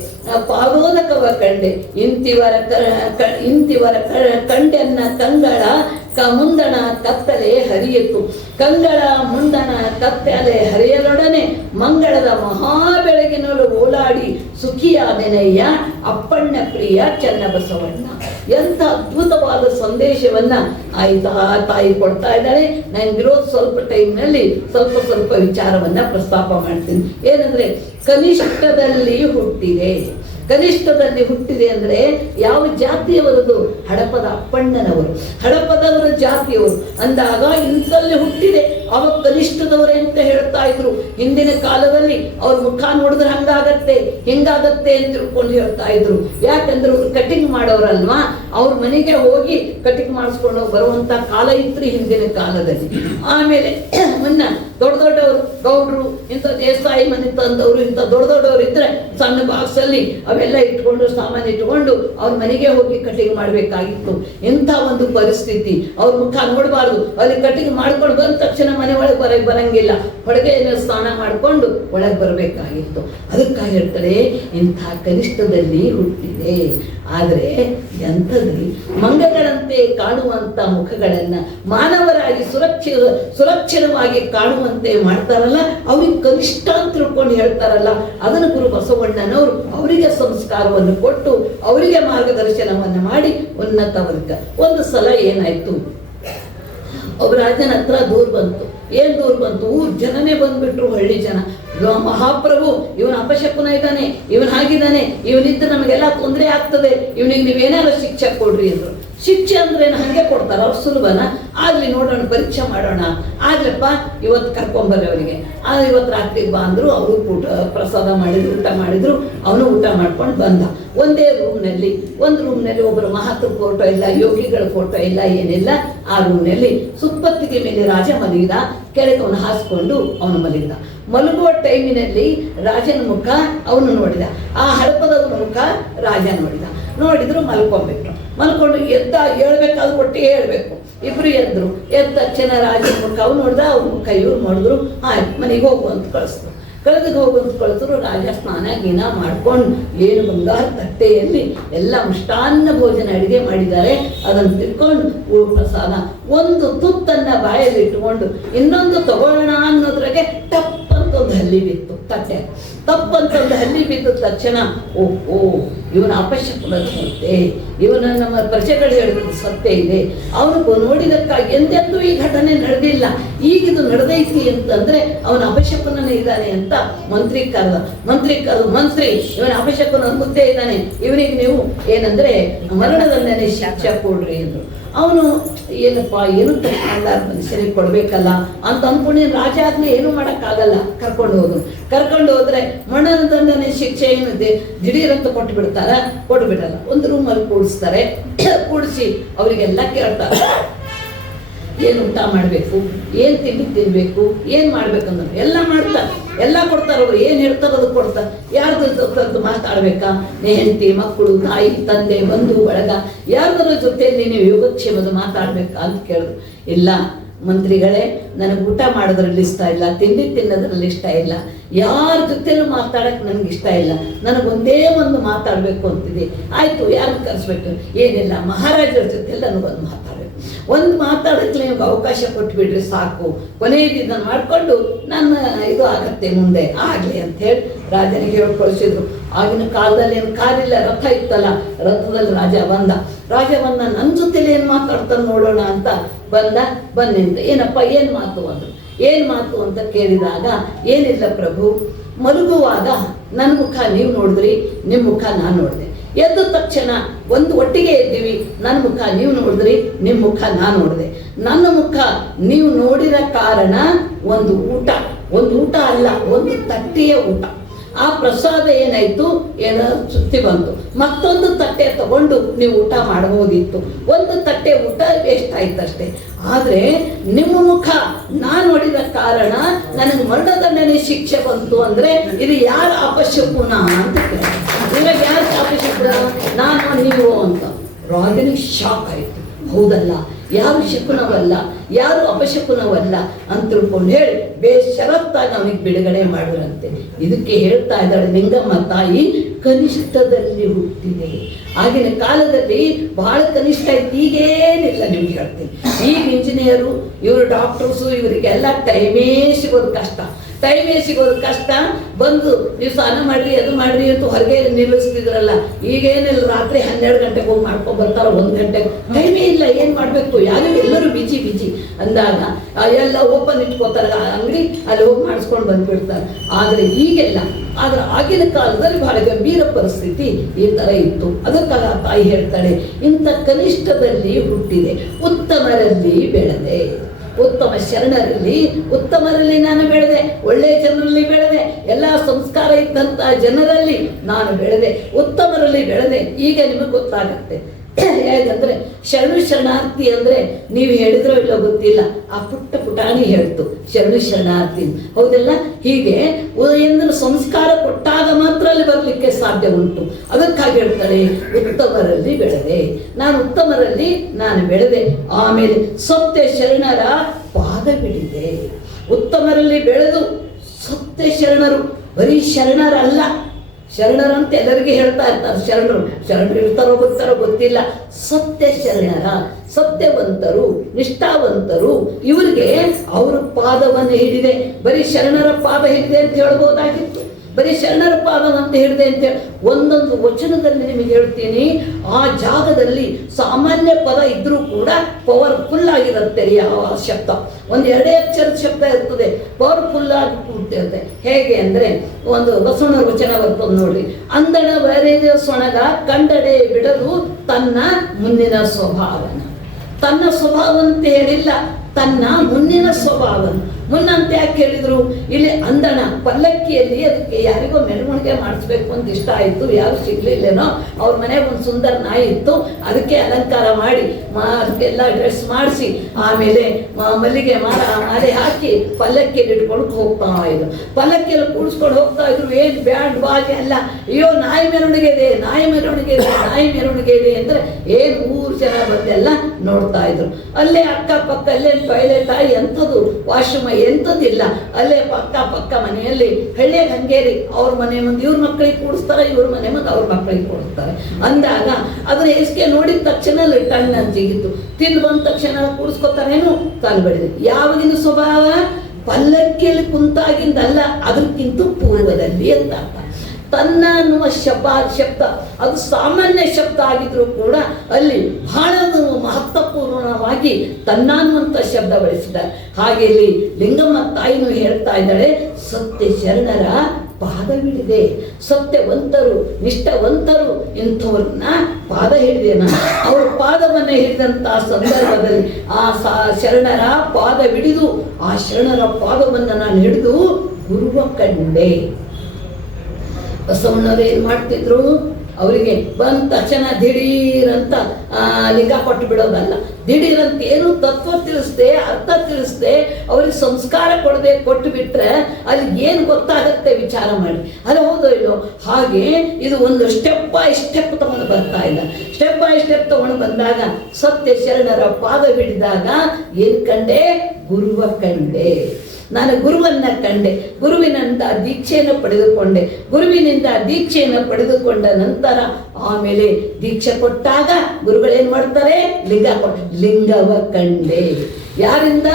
ಪಾದೋದಕವ ಕಂಡೆ. ಇಂತಿವರ ಕಂಡೆನ್ನ ಕಂಗಳ ಮುಂದಣ ಕತ್ತಲೆ ಹರಿಯಿತು. ಕಂಗಳ ಮುಂದಣ ಕತ್ತಲೆ ಹರಿಯಲೊಡನೆ ಮಂಗಳದ ಮಹಾಬೆಳಗಿನಲು ಓಲಾಡಿ ಸುಖಿಯಾದೆನಯ್ಯ ಅಪ್ಪಣ್ಣ ಪ್ರಿಯ ಚನ್ನಬಸವಣ್ಣ. ಎಂಥ ಅದ್ಭುತವಾದ ಸಂದೇಶವನ್ನ ತಾಯಿ ಕೊಡ್ತಾ ಇದ್ದಾಳೆ. ನನಗಿರೋದು ಸ್ವಲ್ಪ ಟೈಮ್ನಲ್ಲಿ ಸ್ವಲ್ಪ ವಿಚಾರವನ್ನ ಪ್ರಸ್ತಾಪ ಮಾಡ್ತೀನಿ. ಏನಂದ್ರೆ ಕನಿಷ್ಠದಲ್ಲಿ ಹುಟ್ಟಿದೆ ಅಂದ್ರೆ ಯಾವ ಜಾತಿಯವರದು? ಹಡಪದ ಅಪ್ಪಣ್ಣನವರು, ಹಡಪದವರ ಜಾತಿಯವರು ಅಂದಾಗ ಇಂಥಲ್ಲಿ ಹುಟ್ಟಿದೆ. ಅವಾಗ ಕನಿಷ್ಠದವರೇ ಅಂತ ಹೇಳ್ತಾ ಇದ್ರು. ಹಿಂದಿನ ಕಾಲದಲ್ಲಿ ಅವ್ರ ಮುಖ ನೋಡಿದ್ರೆ ಹಿಂಗಾಗತ್ತೆ ಅಂತ ತಿಳ್ಕೊಂಡು ಹೇಳ್ತಾ ಇದ್ರು. ಯಾಕಂದ್ರೆ ಅವ್ರು ಕಟಿಂಗ್ ಮಾಡೋರಲ್ವಾ, ಅವ್ರ ಮನೆಗೆ ಹೋಗಿ ಕಟಿಂಗ್ ಮಾಡಿಸ್ಕೊಂಡು ಬರುವಂತ ಕಾಲ ಇತ್ತು ಹಿಂದಿನ ಕಾಲದಲ್ಲಿ. ಆಮೇಲೆ ದೊಡ್ಡವರು ಗೌಡ್ರು, ಇಂಥ ದೇಸಾಯಿ ಮನೆ ತಂದವರು, ಇಂಥ ದೊಡ್ಡವರು ಇದ್ರೆ ಸಣ್ಣ ಬಾಕ್ಸಲ್ಲಿ ಅವೆಲ್ಲ ಇಟ್ಕೊಂಡು ಸಾಮಾನು ಇಟ್ಕೊಂಡು ಅವ್ರ ಮನೆಗೆ ಹೋಗಿ ಕಟಿಂಗ್ ಮಾಡಬೇಕಾಗಿತ್ತು. ಇಂಥ ಒಂದು ಪರಿಸ್ಥಿತಿ. ಅವ್ರ ಮುಖ ನೋಡಬಾರ್ದು. ಅಲ್ಲಿ ಕಟಿಂಗ್ ಮಾಡ್ಕೊಂಡು ಬಂದ ತಕ್ಷಣ ಮನೆ ಒಳಗೆ ಬರಂಗಿಲ್ಲ, ಹೊಳಗೆ ಸ್ನಾನ ಮಾಡಿಕೊಂಡು ಒಳಗೆ ಬರಬೇಕಾಗಿತ್ತು. ಅದಕ್ಕಾಗಿ ಹೇಳ್ತಾರೆ ಇಂಥ ಕನಿಷ್ಠದಲ್ಲಿ ಹುಟ್ಟಿದೆ. ಆದರೆ ಎಂಥದ್ರಿ, ಮಂಗಗಳಂತೆ ಕಾಣುವಂಥ ಮುಖಗಳನ್ನು ಮಾನವರಾಗಿ ಸುರಕ್ಷಿತವಾಗಿ ಕಾಣುವಂತೆ ಮಾಡ್ತಾರಲ್ಲ, ಅವ್ರಿಗೆ ಕನಿಷ್ಠ ಅಂತ ತಿಳ್ಕೊಂಡು ಹೇಳ್ತಾರಲ್ಲ, ಅದನ್ನು ಗುರು ಬಸವಣ್ಣನವರು ಅವರಿಗೆ ಸಂಸ್ಕಾರವನ್ನು ಕೊಟ್ಟು ಅವರಿಗೆ ಮಾರ್ಗದರ್ಶನವನ್ನು ಮಾಡಿ ಉನ್ನತ ವರ್ಗ. ಒಂದು ಸಲ ಏನಾಯ್ತು, ಒಬ್ಬ ರಾಜನ ಹತ್ರ ದೂರ ಬಂತು. ಏನ್ ದೂರ ಬಂತು? ಊರ್ ಜನನೇ ಬಂದ್ಬಿಟ್ರು, ಹಳ್ಳಿ ಜನ. ಮಹಾಪ್ರಭು ಇವನ ಅಪಶಕುನ ಇದ್ದಾನೆ, ಇವನ್ ಹಾಗಿದ್ದಾನೆ, ಇವನಿದ್ದು ನಮಗೆಲ್ಲ ತೊಂದರೆ ಆಗ್ತದೆ, ಇವನಿಗೆ ನೀವೇನಾದ್ರು ಶಿಕ್ಷೆ ಕೊಡ್ರಿ ಅಂದ್ರು. ಶಿಕ್ಷೆ ಅಂದ್ರೆ ಹಂಗೆ ಕೊಡ್ತಾರ ಅವ್ರು? ಸುಲಭನ? ಆಗ್ಲಿ ನೋಡೋಣ, ಪರೀಕ್ಷೆ ಮಾಡೋಣ. ಆಗ್ಲಪ್ಪ ಇವತ್ತು ಕರ್ಕೊಂಬರ್ರಿ ಅವರಿಗೆ. ಇವತ್ತು ರಾತ್ರಿಗೆ ಬಾ ಅಂದ್ರು. ಅವರು ಪ್ರಸಾದ ಮಾಡಿದ್ರು, ಊಟ ಮಾಡಿದ್ರು. ಅವನು ಊಟ ಮಾಡ್ಕೊಂಡು ಬಂದ. ಒಂದೇ ರೂಮ್ನಲ್ಲಿ, ಒಂದು ರೂಮ್ನಲ್ಲಿ ಒಬ್ಬರು ಮಹಾತ್ಮ ಫೋಟೋ ಇಲ್ಲ, ಯೋಗಿಗಳ ಫೋಟೋ ಇಲ್ಲ, ಏನಿಲ್ಲ. ಆ ರೂಮ್ನಲ್ಲಿ ಸುಪ್ಪತ್ತಿಗೆ ಮೇಲೆ ರಾಜ ಮಲಗಿದ, ಕೆಳಗೆ ಅವನು ಹಾಸ್ಕೊಂಡು ಅವನು ಮಲಗಿದ. ಮಲಗುವ ಟೈಮಿನಲ್ಲಿ ರಾಜನ ಮುಖ ಅವನು ನೋಡಿದ, ಆ ಹಡಪದವನ ಮುಖ ರಾಜ ನೋಡಿದ್ರು. ಮಲ್ಕೊಂಡ್ಬಿಟ್ರು. ಮಲ್ಕೊಂಡು ಹೇಳ್ಬೇಕಾದ್ರೆ ಒಟ್ಟಿಗೆ ಹೇಳ್ಬೇಕು. ಇಬ್ರು ಎದ್ರು. ಎದ್ದ ತಕ್ಷಣ ರಾಜನ ಮುಖ ಅವ್ನು ನೋಡ್ದ, ಅವ್ರ ಮುಖ ಇವ್ರು ನೋಡಿದ್ರು. ಆಯ್ತು, ಮನೆಗೆ ಹೋಗುವಂತ ಕಳಿಸಿದ್ರು. ಕಳಿಸಿದ್ರು. ರಾಜ ಸ್ನಾನ ಗೀನ ಮಾಡ್ಕೊಂಡು ಏನು ಬಂಗಾರ ತಟ್ಟೆಯಲ್ಲಿ ಎಲ್ಲ ಮಿಷ್ಟಾನ್ನ ಭೋಜನ ಅಡಿಗೆ ಮಾಡಿದ್ದಾರೆ, ಅದನ್ನು ತಿಳ್ಕೊಂಡು ಊರು ಪ್ರಸಾದ ಒಂದು ತುತ್ತನ್ನ ಬಾಯಲ್ಲಿ ಇಟ್ಟುಕೊಂಡು ಇನ್ನೊಂದು ತಗೊಳ್ಳೋಣ ಅನ್ನೋದ್ರಾಗೆ ಟಪ್ ಅಂತ ಒಂದು ಹಲ್ಲಿ ಬಿತ್ತು ತಟ್ಟೆ. ತಪ್ಪಂತಂದು ಹಲ್ಲಿ ಬಿದ್ದ ತಕ್ಷಣ ಓ ಇವನ ಅಪಶಕುನಂತೆ, ಇವನ ನಮ್ಮ ಪ್ರಜೆಗಳು ಹೇಳಿದ್ರು ಸತ್ಯ ಇದೆ. ಅವನು ನೋಡಿದಕ್ಕಾಗಿ ಎಂದೆಂದೂ ಈ ಘಟನೆ ನಡೆದಿಲ್ಲ, ಈಗಿದು ನಡೆದೈತಿ ಅಂತಂದ್ರೆ ಅವನ ಅಪಶಕುನೇ ಇದ್ದಾನೆ ಅಂತ ಮಂತ್ರಿ ಮಂತ್ರಿ ಇವನ ಅಪಶಕುನ ಮುದ್ದೆ ಇದ್ದಾನೆ, ಇವನಿಗೆ ನೀವು ಏನಂದ್ರೆ ಮರಣದಂಡನೆ ಶಿಕ್ಷೆ ಕೊಡ್ರಿ ಅಂದ್ರು. ಅವನು ಏನಪ್ಪ, ಏನು ತಪ್ಪಾಗ ಮನುಷ್ಯನಿಗೆ ಕೊಡ್ಬೇಕಲ್ಲ ಅಂತ ಅನ್ಕೊಂಡು ರಾಜ ಆದ್ಮೇಲೆ ಏನು ಮಾಡೋಕ್ಕಾಗಲ್ಲ. ಕರ್ಕೊಂಡು ಹೋದ್ರೆ ಮರಣದಂಡನೆ ಶಿಕ್ಷೆ ಏನಿದೆ ದಿಢೀರಂತ ಕೊಟ್ಟು ಬಿಡಲ್ಲ. ಒಂದು ರೂಮಲ್ಲಿ ಕೂಡಿಸ್ತಾರೆ. ಕೂಡಿಸಿ ಅವರಿಗೆಲ್ಲ ಕೇಳ್ತಾರೆ, ಏನು ಊಟ ಮಾಡಬೇಕು, ಏನು ತಿನ್ಬೇಕು, ಏನು ಮಾಡ್ಬೇಕಂದ್ರೆ ಎಲ್ಲ ಮಾಡ್ತಾರೆ, ಎಲ್ಲ ಕೊಡ್ತಾರೆ. ಅವ್ರು ಏನು ಹೇಳ್ತಾರೆ ಅದು ಕೊಡ್ತಾರೆ. ಯಾರ್ದು ಮಾತಾಡ್ಬೇಕಾ, ಹೆಂಡತಿ, ಮಕ್ಕಳು, ತಾಯಿ, ತಂದೆ, ಬಂಧು ಬಳಗ ಯಾರ್ದರ ಜೊತೆಯಲ್ಲಿ ನೀವು ಯೋಗಕ್ಷೇಮದ ಮಾತಾಡ್ಬೇಕಾ ಅಂತ ಕೇಳಿದ್ರು. ಇಲ್ಲ ಮಂತ್ರಿಗಳೇ, ನನಗೆ ಊಟ ಮಾಡೋದ್ರಲ್ಲಿ ಇಷ್ಟ ಇಲ್ಲ, ತಿಂಡಿ ತಿನ್ನೋದ್ರಲ್ಲಿ ಇಷ್ಟ ಇಲ್ಲ, ಯಾರ ಜೊತೆಲೂ ಮಾತಾಡಕ್ಕೆ ನನಗೆ ಇಷ್ಟ ಇಲ್ಲ, ನನಗೊಂದೇ ಒಂದು ಮಾತಾಡಬೇಕು ಅಂತಿದೆ. ಆಯಿತು, ಯಾರನ್ನು ಕರೆಸ್ಬೇಕು? ಏನಿಲ್ಲ, ಮಹಾರಾಜರ ಜೊತೆಲಿ ನನಗೊಂದು ಮಾತಾಡಬೇಕು. ಒಂದು ಮಾತಾಡಕ್ಕೆ ನಿಮ್ಗೆ ಅವಕಾಶ ಕೊಟ್ಬಿಡ್ರಿ ಸಾಕು, ಕೊನೆಗೆ ಇದನ್ನು ಮಾಡಿಕೊಂಡು ನನ್ನ ಇದು ಆಗತ್ತೆ ಮುಂದೆ ಆಗಲಿ ಅಂತ ಹೇಳಿ ರಾಜನಿಗೆ ಹೇಳಿ ಕಳಿಸಿದ್ರು. ಆಗಿನ ಕಾಲದಲ್ಲಿ ಏನು ಕಾರಿಲ್ಲ, ರಥ ಇತ್ತಲ್ಲ, ರಥದಲ್ಲಿ ರಾಜ ಬಂದ. ನನ್ನ ಜೊತೆಲಿ ಏನು ಮಾತಾಡ್ತಾನೆ ನೋಡೋಣ ಅಂತ ಬಂದ. ಏನಪ್ಪ ಏನು ಮಾತು ಅಂತ ಕೇಳಿದಾಗ, ಏನಿಲ್ಲ ಪ್ರಭು, ಮಲಗುವಾಗ ನನ್ನ ಮುಖ ನೀವು ನೋಡಿದ್ರಿ, ನಿಮ್ಮ ಮುಖ ನಾನು ನೋಡಿದೆ. ಎದ್ದ ತಕ್ಷಣ ಒಂದು ಒಟ್ಟಿಗೆ ಎದ್ದೀವಿ, ನನ್ನ ಮುಖ ನೀವು ನೋಡಿದ್ರಿ, ನಿಮ್ಮ ಮುಖ ನಾನು ನೋಡಿದೆ. ನನ್ನ ಮುಖ ನೀವು ನೋಡಿರೋ ಕಾರಣ ಒಂದು ಊಟ ಅಲ್ಲ, ಒಂದು ತಟ್ಟೆಯ ಊಟ. ಆ ಪ್ರಸಾದ ಏನಾಯ್ತು, ಏನೋ ಸುತ್ತಿ ಬಂತು. ಮತ್ತೊಂದು ತಟ್ಟೆ ತಗೊಂಡು ನೀವು ಊಟ ಮಾಡಬಹುದಿತ್ತು. ಒಂದು ತಟ್ಟೆ ಊಟ ವೇಸ್ಟ್ ಆಯ್ತಷ್ಟೇ. ಆದರೆ ನಿಮ್ಮ ಮುಖ ನಾನು ನೋಡಿದ ಕಾರಣ ನನಗೆ ಮರಣದಂಡನೆ ಶಿಕ್ಷೆ ಬಂತು ಅಂದ್ರೆ ಇದು ಯಾರ ಅಪಶಕುನ ಅಂತ ಕೇಳಿ. ಇವಾಗ ಯಾರ ಅಪಶಕುನ? ನಾನು ನೀವು ಅಂತ. ರಾಜನಿಗೆ ಶಾಕ್ ಆಯ್ತು. ಹೌದಲ್ಲ, ಯಾರು ಶಕುನವಲ್ಲ, ಯಾರು ಅಪಶಕುನವಲ್ಲ ಅಂತ ತಿಳ್ಕೊಂಡು ಹೇಳಿ ಬೇಷರತ್ತಾಗಿ ಅವನಿಗೆ ಬಿಡುಗಡೆ ಮಾಡುವಂತೆ. ಇದಕ್ಕೆ ಹೇಳ್ತಾ ಇದ್ದಾಳೆ ಲಿಂಗಮ್ಮ ತಾಯಿ, ಕನಿಷ್ಠದಲ್ಲಿ ಹುಟ್ಟಿದೆ. ಆಗಿನ ಕಾಲದಲ್ಲಿ ಬಹಳ ಕನಿಷ್ಠ ಇತ್ತು, ಈಗೇನಿಲ್ಲ. ನಿಮ್ಗೆ ಹೇಳ್ತೀನಿ, ಈಗ ಇಂಜಿನಿಯರು, ಇವರು ಡಾಕ್ಟರ್ಸು, ಇವರಿಗೆಲ್ಲ ಟೈಮೇ ಸಿಗೋದು ಕಷ್ಟ. ಬಂದು ನೀವು ಸ್ನಾನ ಮಾಡ್ರಿ, ಅದು ಮಾಡ್ರಿ ಅಂತ ಹೊರಗೆ ನಿಲ್ಲಿಸ್ತಿದ್ರಲ್ಲ. ಈಗೇನಿಲ್ಲ, ರಾತ್ರಿ 12 ಗಂಟೆಗೆ ಹೋಗಿ ಮಾಡ್ಕೊಂಡು ಬರ್ತಾರ, 1 ಗಂಟೆಗೆ. ಟೈಮೇ ಇಲ್ಲ, ಏನು ಮಾಡಬೇಕು, ಯಾರು ಎಲ್ಲರೂ ಬಿಜಿ ಅಂದಾಗ ಎಲ್ಲ ಓಪನ್ ಇಟ್ಕೋತಾರೆ ಅಂಗಡಿ, ಅಲ್ಲಿ ಹೋಗಿ ಮಾಡಿಸ್ಕೊಂಡು ಬಂದ್ಬಿಡ್ತಾರೆ. ಆದರೆ ಈಗೆಲ್ಲ, ಆದ್ರೆ ಆಗಿನ ಕಾಲದಲ್ಲಿ ಬಹಳ ಗಂಭೀರ ಪರಿಸ್ಥಿತಿ ಈ ಥರ ಇತ್ತು. ಅದಕ್ಕಾಗ ತಾಯಿ ಹೇಳ್ತಾಳೆ, ಇಂಥ ಕನಿಷ್ಠದಲ್ಲಿ ಹುಟ್ಟಿದೆ, ಉತ್ತಮರಲ್ಲಿ ಬೆಳೆದೆ. ಉತ್ತಮ ಶರಣರಲ್ಲಿ, ಉತ್ತಮರಲ್ಲಿ ನಾನು ಬೆಳೆದೆ, ಒಳ್ಳೆಯ ಜನರಲ್ಲಿ ಬೆಳೆದೆ, ಎಲ್ಲ ಸಂಸ್ಕಾರ ಇದ್ದಂಥ ಜನರಲ್ಲಿ ನಾನು ಬೆಳೆದೆ, ಉತ್ತಮರಲ್ಲಿ ಬೆಳೆದೆ. ಈಗ ನಿಮಗೆ ಗೊತ್ತಾಗತ್ತೆ, ಹೇಗಂದ್ರೆ ಶರಣು ಶರಣಾರ್ಥಿ ಅಂದ್ರೆ ನೀವು ಹೇಳಿದ್ರೋ ಇಲ್ಲೋ ಗೊತ್ತಿಲ್ಲ, ಆ ಪುಟ್ಟ ಪುಟಾಣಿ ಹೇಳ್ತು ಶರಣು ಶರಣಾರ್ಥಿ, ಹೌದಲ್ಲ? ಹೀಗೆ ಎಂದು ಸಂಸ್ಕಾರ ಕೊಟ್ಟಾಗ ಮಾತ್ರ ಅಲ್ಲಿ ಬರಲಿಕ್ಕೆ ಸಾಧ್ಯ ಉಂಟು. ಅದಕ್ಕಾಗಿ ಹೇಳ್ತಾರೆ ಉತ್ತಮರಲ್ಲಿ ಬೆಳೆದೆ, ನಾನು ಉತ್ತಮರಲ್ಲಿ ನಾನು ಬೆಳೆದೆ. ಆಮೇಲೆ ಸತ್ಯ ಶರಣರ ಪಾದ ಬಿಡಿದೆ. ಉತ್ತಮರಲ್ಲಿ ಬೆಳೆದು ಸತ್ಯ ಶರಣರು, ಬರೀ ಶರಣರಲ್ಲ, ಶರಣರಂತ ಎಲ್ಲರಿಗೆ ಹೇಳ್ತಾ ಇರ್ತಾರೆ, ಶರಣರು ಇರ್ತಾರೋ ಗೊತ್ತಿಲ್ಲ. ಸತ್ಯ ಶರಣರ, ಸತ್ಯವಂತರು, ನಿಷ್ಠಾವಂತರು, ಇವರಿಗೆ ಅವರ ಪಾದವನ್ನು ಹಿಡಿದೆ. ಬರೀ ಶರಣರ ಪಾದ ಹಿಡಿದೆ ಅಂತ ಹೇಳ್ಬೋದಾಗಿತ್ತು, ಬರೀ ಶರಣರ ಪಾದವಂತ ಹಿಡಿದೆ ಅಂತ ಹೇಳಿ ಒಂದೊಂದು ವಚನದಲ್ಲಿ ನಿಮಗೆ ಹೇಳ್ತೀನಿ. ಆ ಜಾಗದಲ್ಲಿ ಸಾಮಾನ್ಯ ಪದ ಇದ್ರೂ ಕೂಡ ಪವರ್ಫುಲ್ ಆಗಿರುತ್ತೆ. ಯಾವ ಶಬ್ದ ಒಂದು 2 ಅಕ್ಷರದ ಶಬ್ದ ಇರ್ತದೆ, ಪವರ್ಫುಲ್ ಆಗಿ ಕೂತಿರುತ್ತೆ. ಹೇಗೆ ಅಂದ್ರೆ ಒಂದು ಬಸವನ ವಚನ ಬರ್ತದೆ ನೋಡಿ, ಅಂದಣ ಬರೆದ ಸೊಣಗ ಕಂಡಡೆ ಬಿಡಲು ತನ್ನ ಮುಂದಿನ ಸ್ವಭಾವನ. ತನ್ನ ಸ್ವಭಾವ ಅಂತ ಹೇಳಿಲ್ಲ, ತನ್ನ ಮುಂದಿನ ಸ್ವಭಾವನ. ಮುನ್ನಂತ ಯಾಕೆ ಹೇಳಿದ್ರು? ಇಲ್ಲಿ ಅಂದಣ ಪಲ್ಲಕ್ಕಿಯಲ್ಲಿ ಅದಕ್ಕೆ ಯಾರಿಗೋ ಮೆರವಣಿಗೆ ಮಾಡಿಸ್ಬೇಕು ಅಂತ ಇಷ್ಟ ಆಯಿತು, ಯಾರು ಸಿಗ್ಲಿಲ್ಲೇನೋ, ಅವ್ರ ಮನೆಗೆ ಒಂದು ಸುಂದರ ನಾಯಿ ಇತ್ತು, ಅದಕ್ಕೆ ಅಲಂಕಾರ ಮಾಡಿ ಅದಕ್ಕೆಲ್ಲ ಡ್ರೆಸ್ ಮಾಡಿಸಿ ಆಮೇಲೆ ಮಲ್ಲಿಗೆ ಮಾಲೆ ಹಾಕಿ ಪಲ್ಲಕ್ಕಿಯಲ್ಲಿ ಇಟ್ಕೊಂಡು ಹೋಗ್ತಾ ಇದ್ರು. ಪಲ್ಲಕ್ಕಿಯಲ್ಲಿ ಕೂಡಿಸ್ಕೊಂಡು ಹೋಗ್ತಾ ಇದ್ರು. ಏನು ಬ್ಯಾಂಡ್ ಬಾಜೆ ಅಲ್ಲ, ಅಯ್ಯೋ ನಾಯಿ ಮೆರವಣಿಗೆ ಇದೆ, ನಾಯಿ ಮೆರವಣಿಗೆ ಇದೆ, ನಾಯಿ ಮೆರವಣಿಗೆ ಇದೆ ಅಂದರೆ ಏನು 3 ಜನ ಬಂದೆಲ್ಲ ನೋಡ್ತಾ ಇದ್ರು. ಅಲ್ಲೇ ಅಕ್ಕಪಕ್ಕ ಅಲ್ಲೇ ಟಾಯ್ಲೆಟ್ ಎಂಥದ್ದು ವಾಶ್ರೂಮ್ ಎಂಥದ್ದಿಲ್ಲ, ಅಲ್ಲೇ ಪಕ್ಕ ಮನೆಯಲ್ಲಿ ಹಳ್ಳಿಯ ಹಂಗೇರಿ ಅವ್ರ ಮನೆ ಮುಂದೆ ಇವ್ರ ಮಕ್ಕಳಿಗೆ ಕೂಡಿಸ್ತಾರೆ, ಇವ್ರ ಮನೆ ಮುಂದೆ ಅವ್ರ ಮಕ್ಕಳಿಗೆ ಕೂಡಿಸ್ತಾರೆ. ಅಂದಾಗ ಅದನ್ನ ಎಸ್ಕೆ ನೋಡಿದ ತಕ್ಷಣ ಅಲ್ಲಿ ಟಣ್ಣ ಜಿಗಿತು, ತಿಂದು ಬಂದ ತಕ್ಷಣ ಕೂಡಿಸ್ಕೊತಾರೇನು ಕಾಲ್ಬಡಿದೆ. ಯಾವಾಗಿನ ಸ್ವಭಾವ? ಪಲ್ಲಕ್ಕಿಯಲ್ಲಿ ಕುಂತಾಗಿಂದಲ್ಲ, ಅದಕ್ಕಿಂತ ಪೂರ್ವದಲ್ಲಿ ಅಂತ ಅರ್ಥ. ತನ್ನ ಅನ್ನುವ ಶಬ್ದ ಅದು ಸಾಮಾನ್ಯ ಶಬ್ದ ಆಗಿದ್ರು ಕೂಡ ಅಲ್ಲಿ ಬಹಳ ಮಹತ್ವಪೂರ್ಣವಾಗಿ ತನ್ನ ಅನ್ನುವಂಥ ಶಬ್ದ ಬಳಸಿದ್ದಾರೆ. ಹಾಗೆ ಇಲ್ಲಿ ಲಿಂಗಮ್ಮ ತಾಯಿನೂ ಹೇಳ್ತಾ ಇದ್ದಾಳೆ, ಸತ್ಯ ಶರಣರ ಪಾದವಿಡಿದೆ. ಸತ್ಯವಂತರು, ನಿಷ್ಠವಂತರು ಇಂಥವ್ರನ್ನ ಪಾದ ಹಿಡಿದೆ ನಾನು. ಅವ್ರ ಪಾದವನ್ನು ಹಿಡಿದಂಥ ಸಂದರ್ಭದಲ್ಲಿ ಆ ಶರಣರ ಪಾದವಿಡಿದು, ಆ ಶರಣರ ಪಾದವನ್ನು ನಾನು ಹಿಡಿದು ಗುರುವ ಕಂಡೆ. ಬಸವಣ್ಣವ್ರು ಏನು ಮಾಡ್ತಿದ್ರು? ಅವರಿಗೆ ಬಂದ ತಕ್ಷಣ ದಿಢೀರಂತ ಲಿಂಗ ಕೊಟ್ಟು ಬಿಡೋದಲ್ಲ, ದಿಢೀರಂತ ಏನು ತತ್ವ ತಿಳಿಸ್ದೆ, ಅರ್ಥ ತಿಳಿಸ್ದೆ, ಅವ್ರಿಗೆ ಸಂಸ್ಕಾರ ಕೊಡದೆ ಕೊಟ್ಟು ಬಿಟ್ರೆ ಅಲ್ಲಿ ಏನು ಗೊತ್ತಾಗತ್ತೆ ವಿಚಾರ ಮಾಡಿ. ಅದು ಹೌದೋ ಇಲ್ಲೋ? ಹಾಗೆ ಇದು ಒಂದು ಸ್ಟೆಪ್ ಬೈ ಸ್ಟೆಪ್ ತಗೊಂಡು ಬರ್ತಾ ಇಲ್ಲ. ಸ್ಟೆಪ್ ಬೈ ಸ್ಟೆಪ್ ತಗೊಂಡು ಬಂದಾಗ ಸತ್ಯ ಶರಣರ ಪಾದ ಹಿಡಿದಾಗ ಏನು ಕಂಡೆ? ಗುರುವ ಕಂಡೆ. ನಾನು ಗುರುವನ್ನ ಕಂಡೆ, ಗುರುವಿನಿಂದ ದೀಕ್ಷೆಯನ್ನು ಪಡೆದುಕೊಂಡೆ, ಗುರುವಿನಿಂದ ದೀಕ್ಷೆಯನ್ನು ಪಡೆದುಕೊಂಡ ನಂತರ ಆಮೇಲೆ ದೀಕ್ಷೆ ಕೊಟ್ಟಾಗ ಗುರುಗಳೇನು ಮಾಡ್ತಾರೆ? ಲಿಂಗವ ಕಂಡೆ. ಯಾರಿಂದ?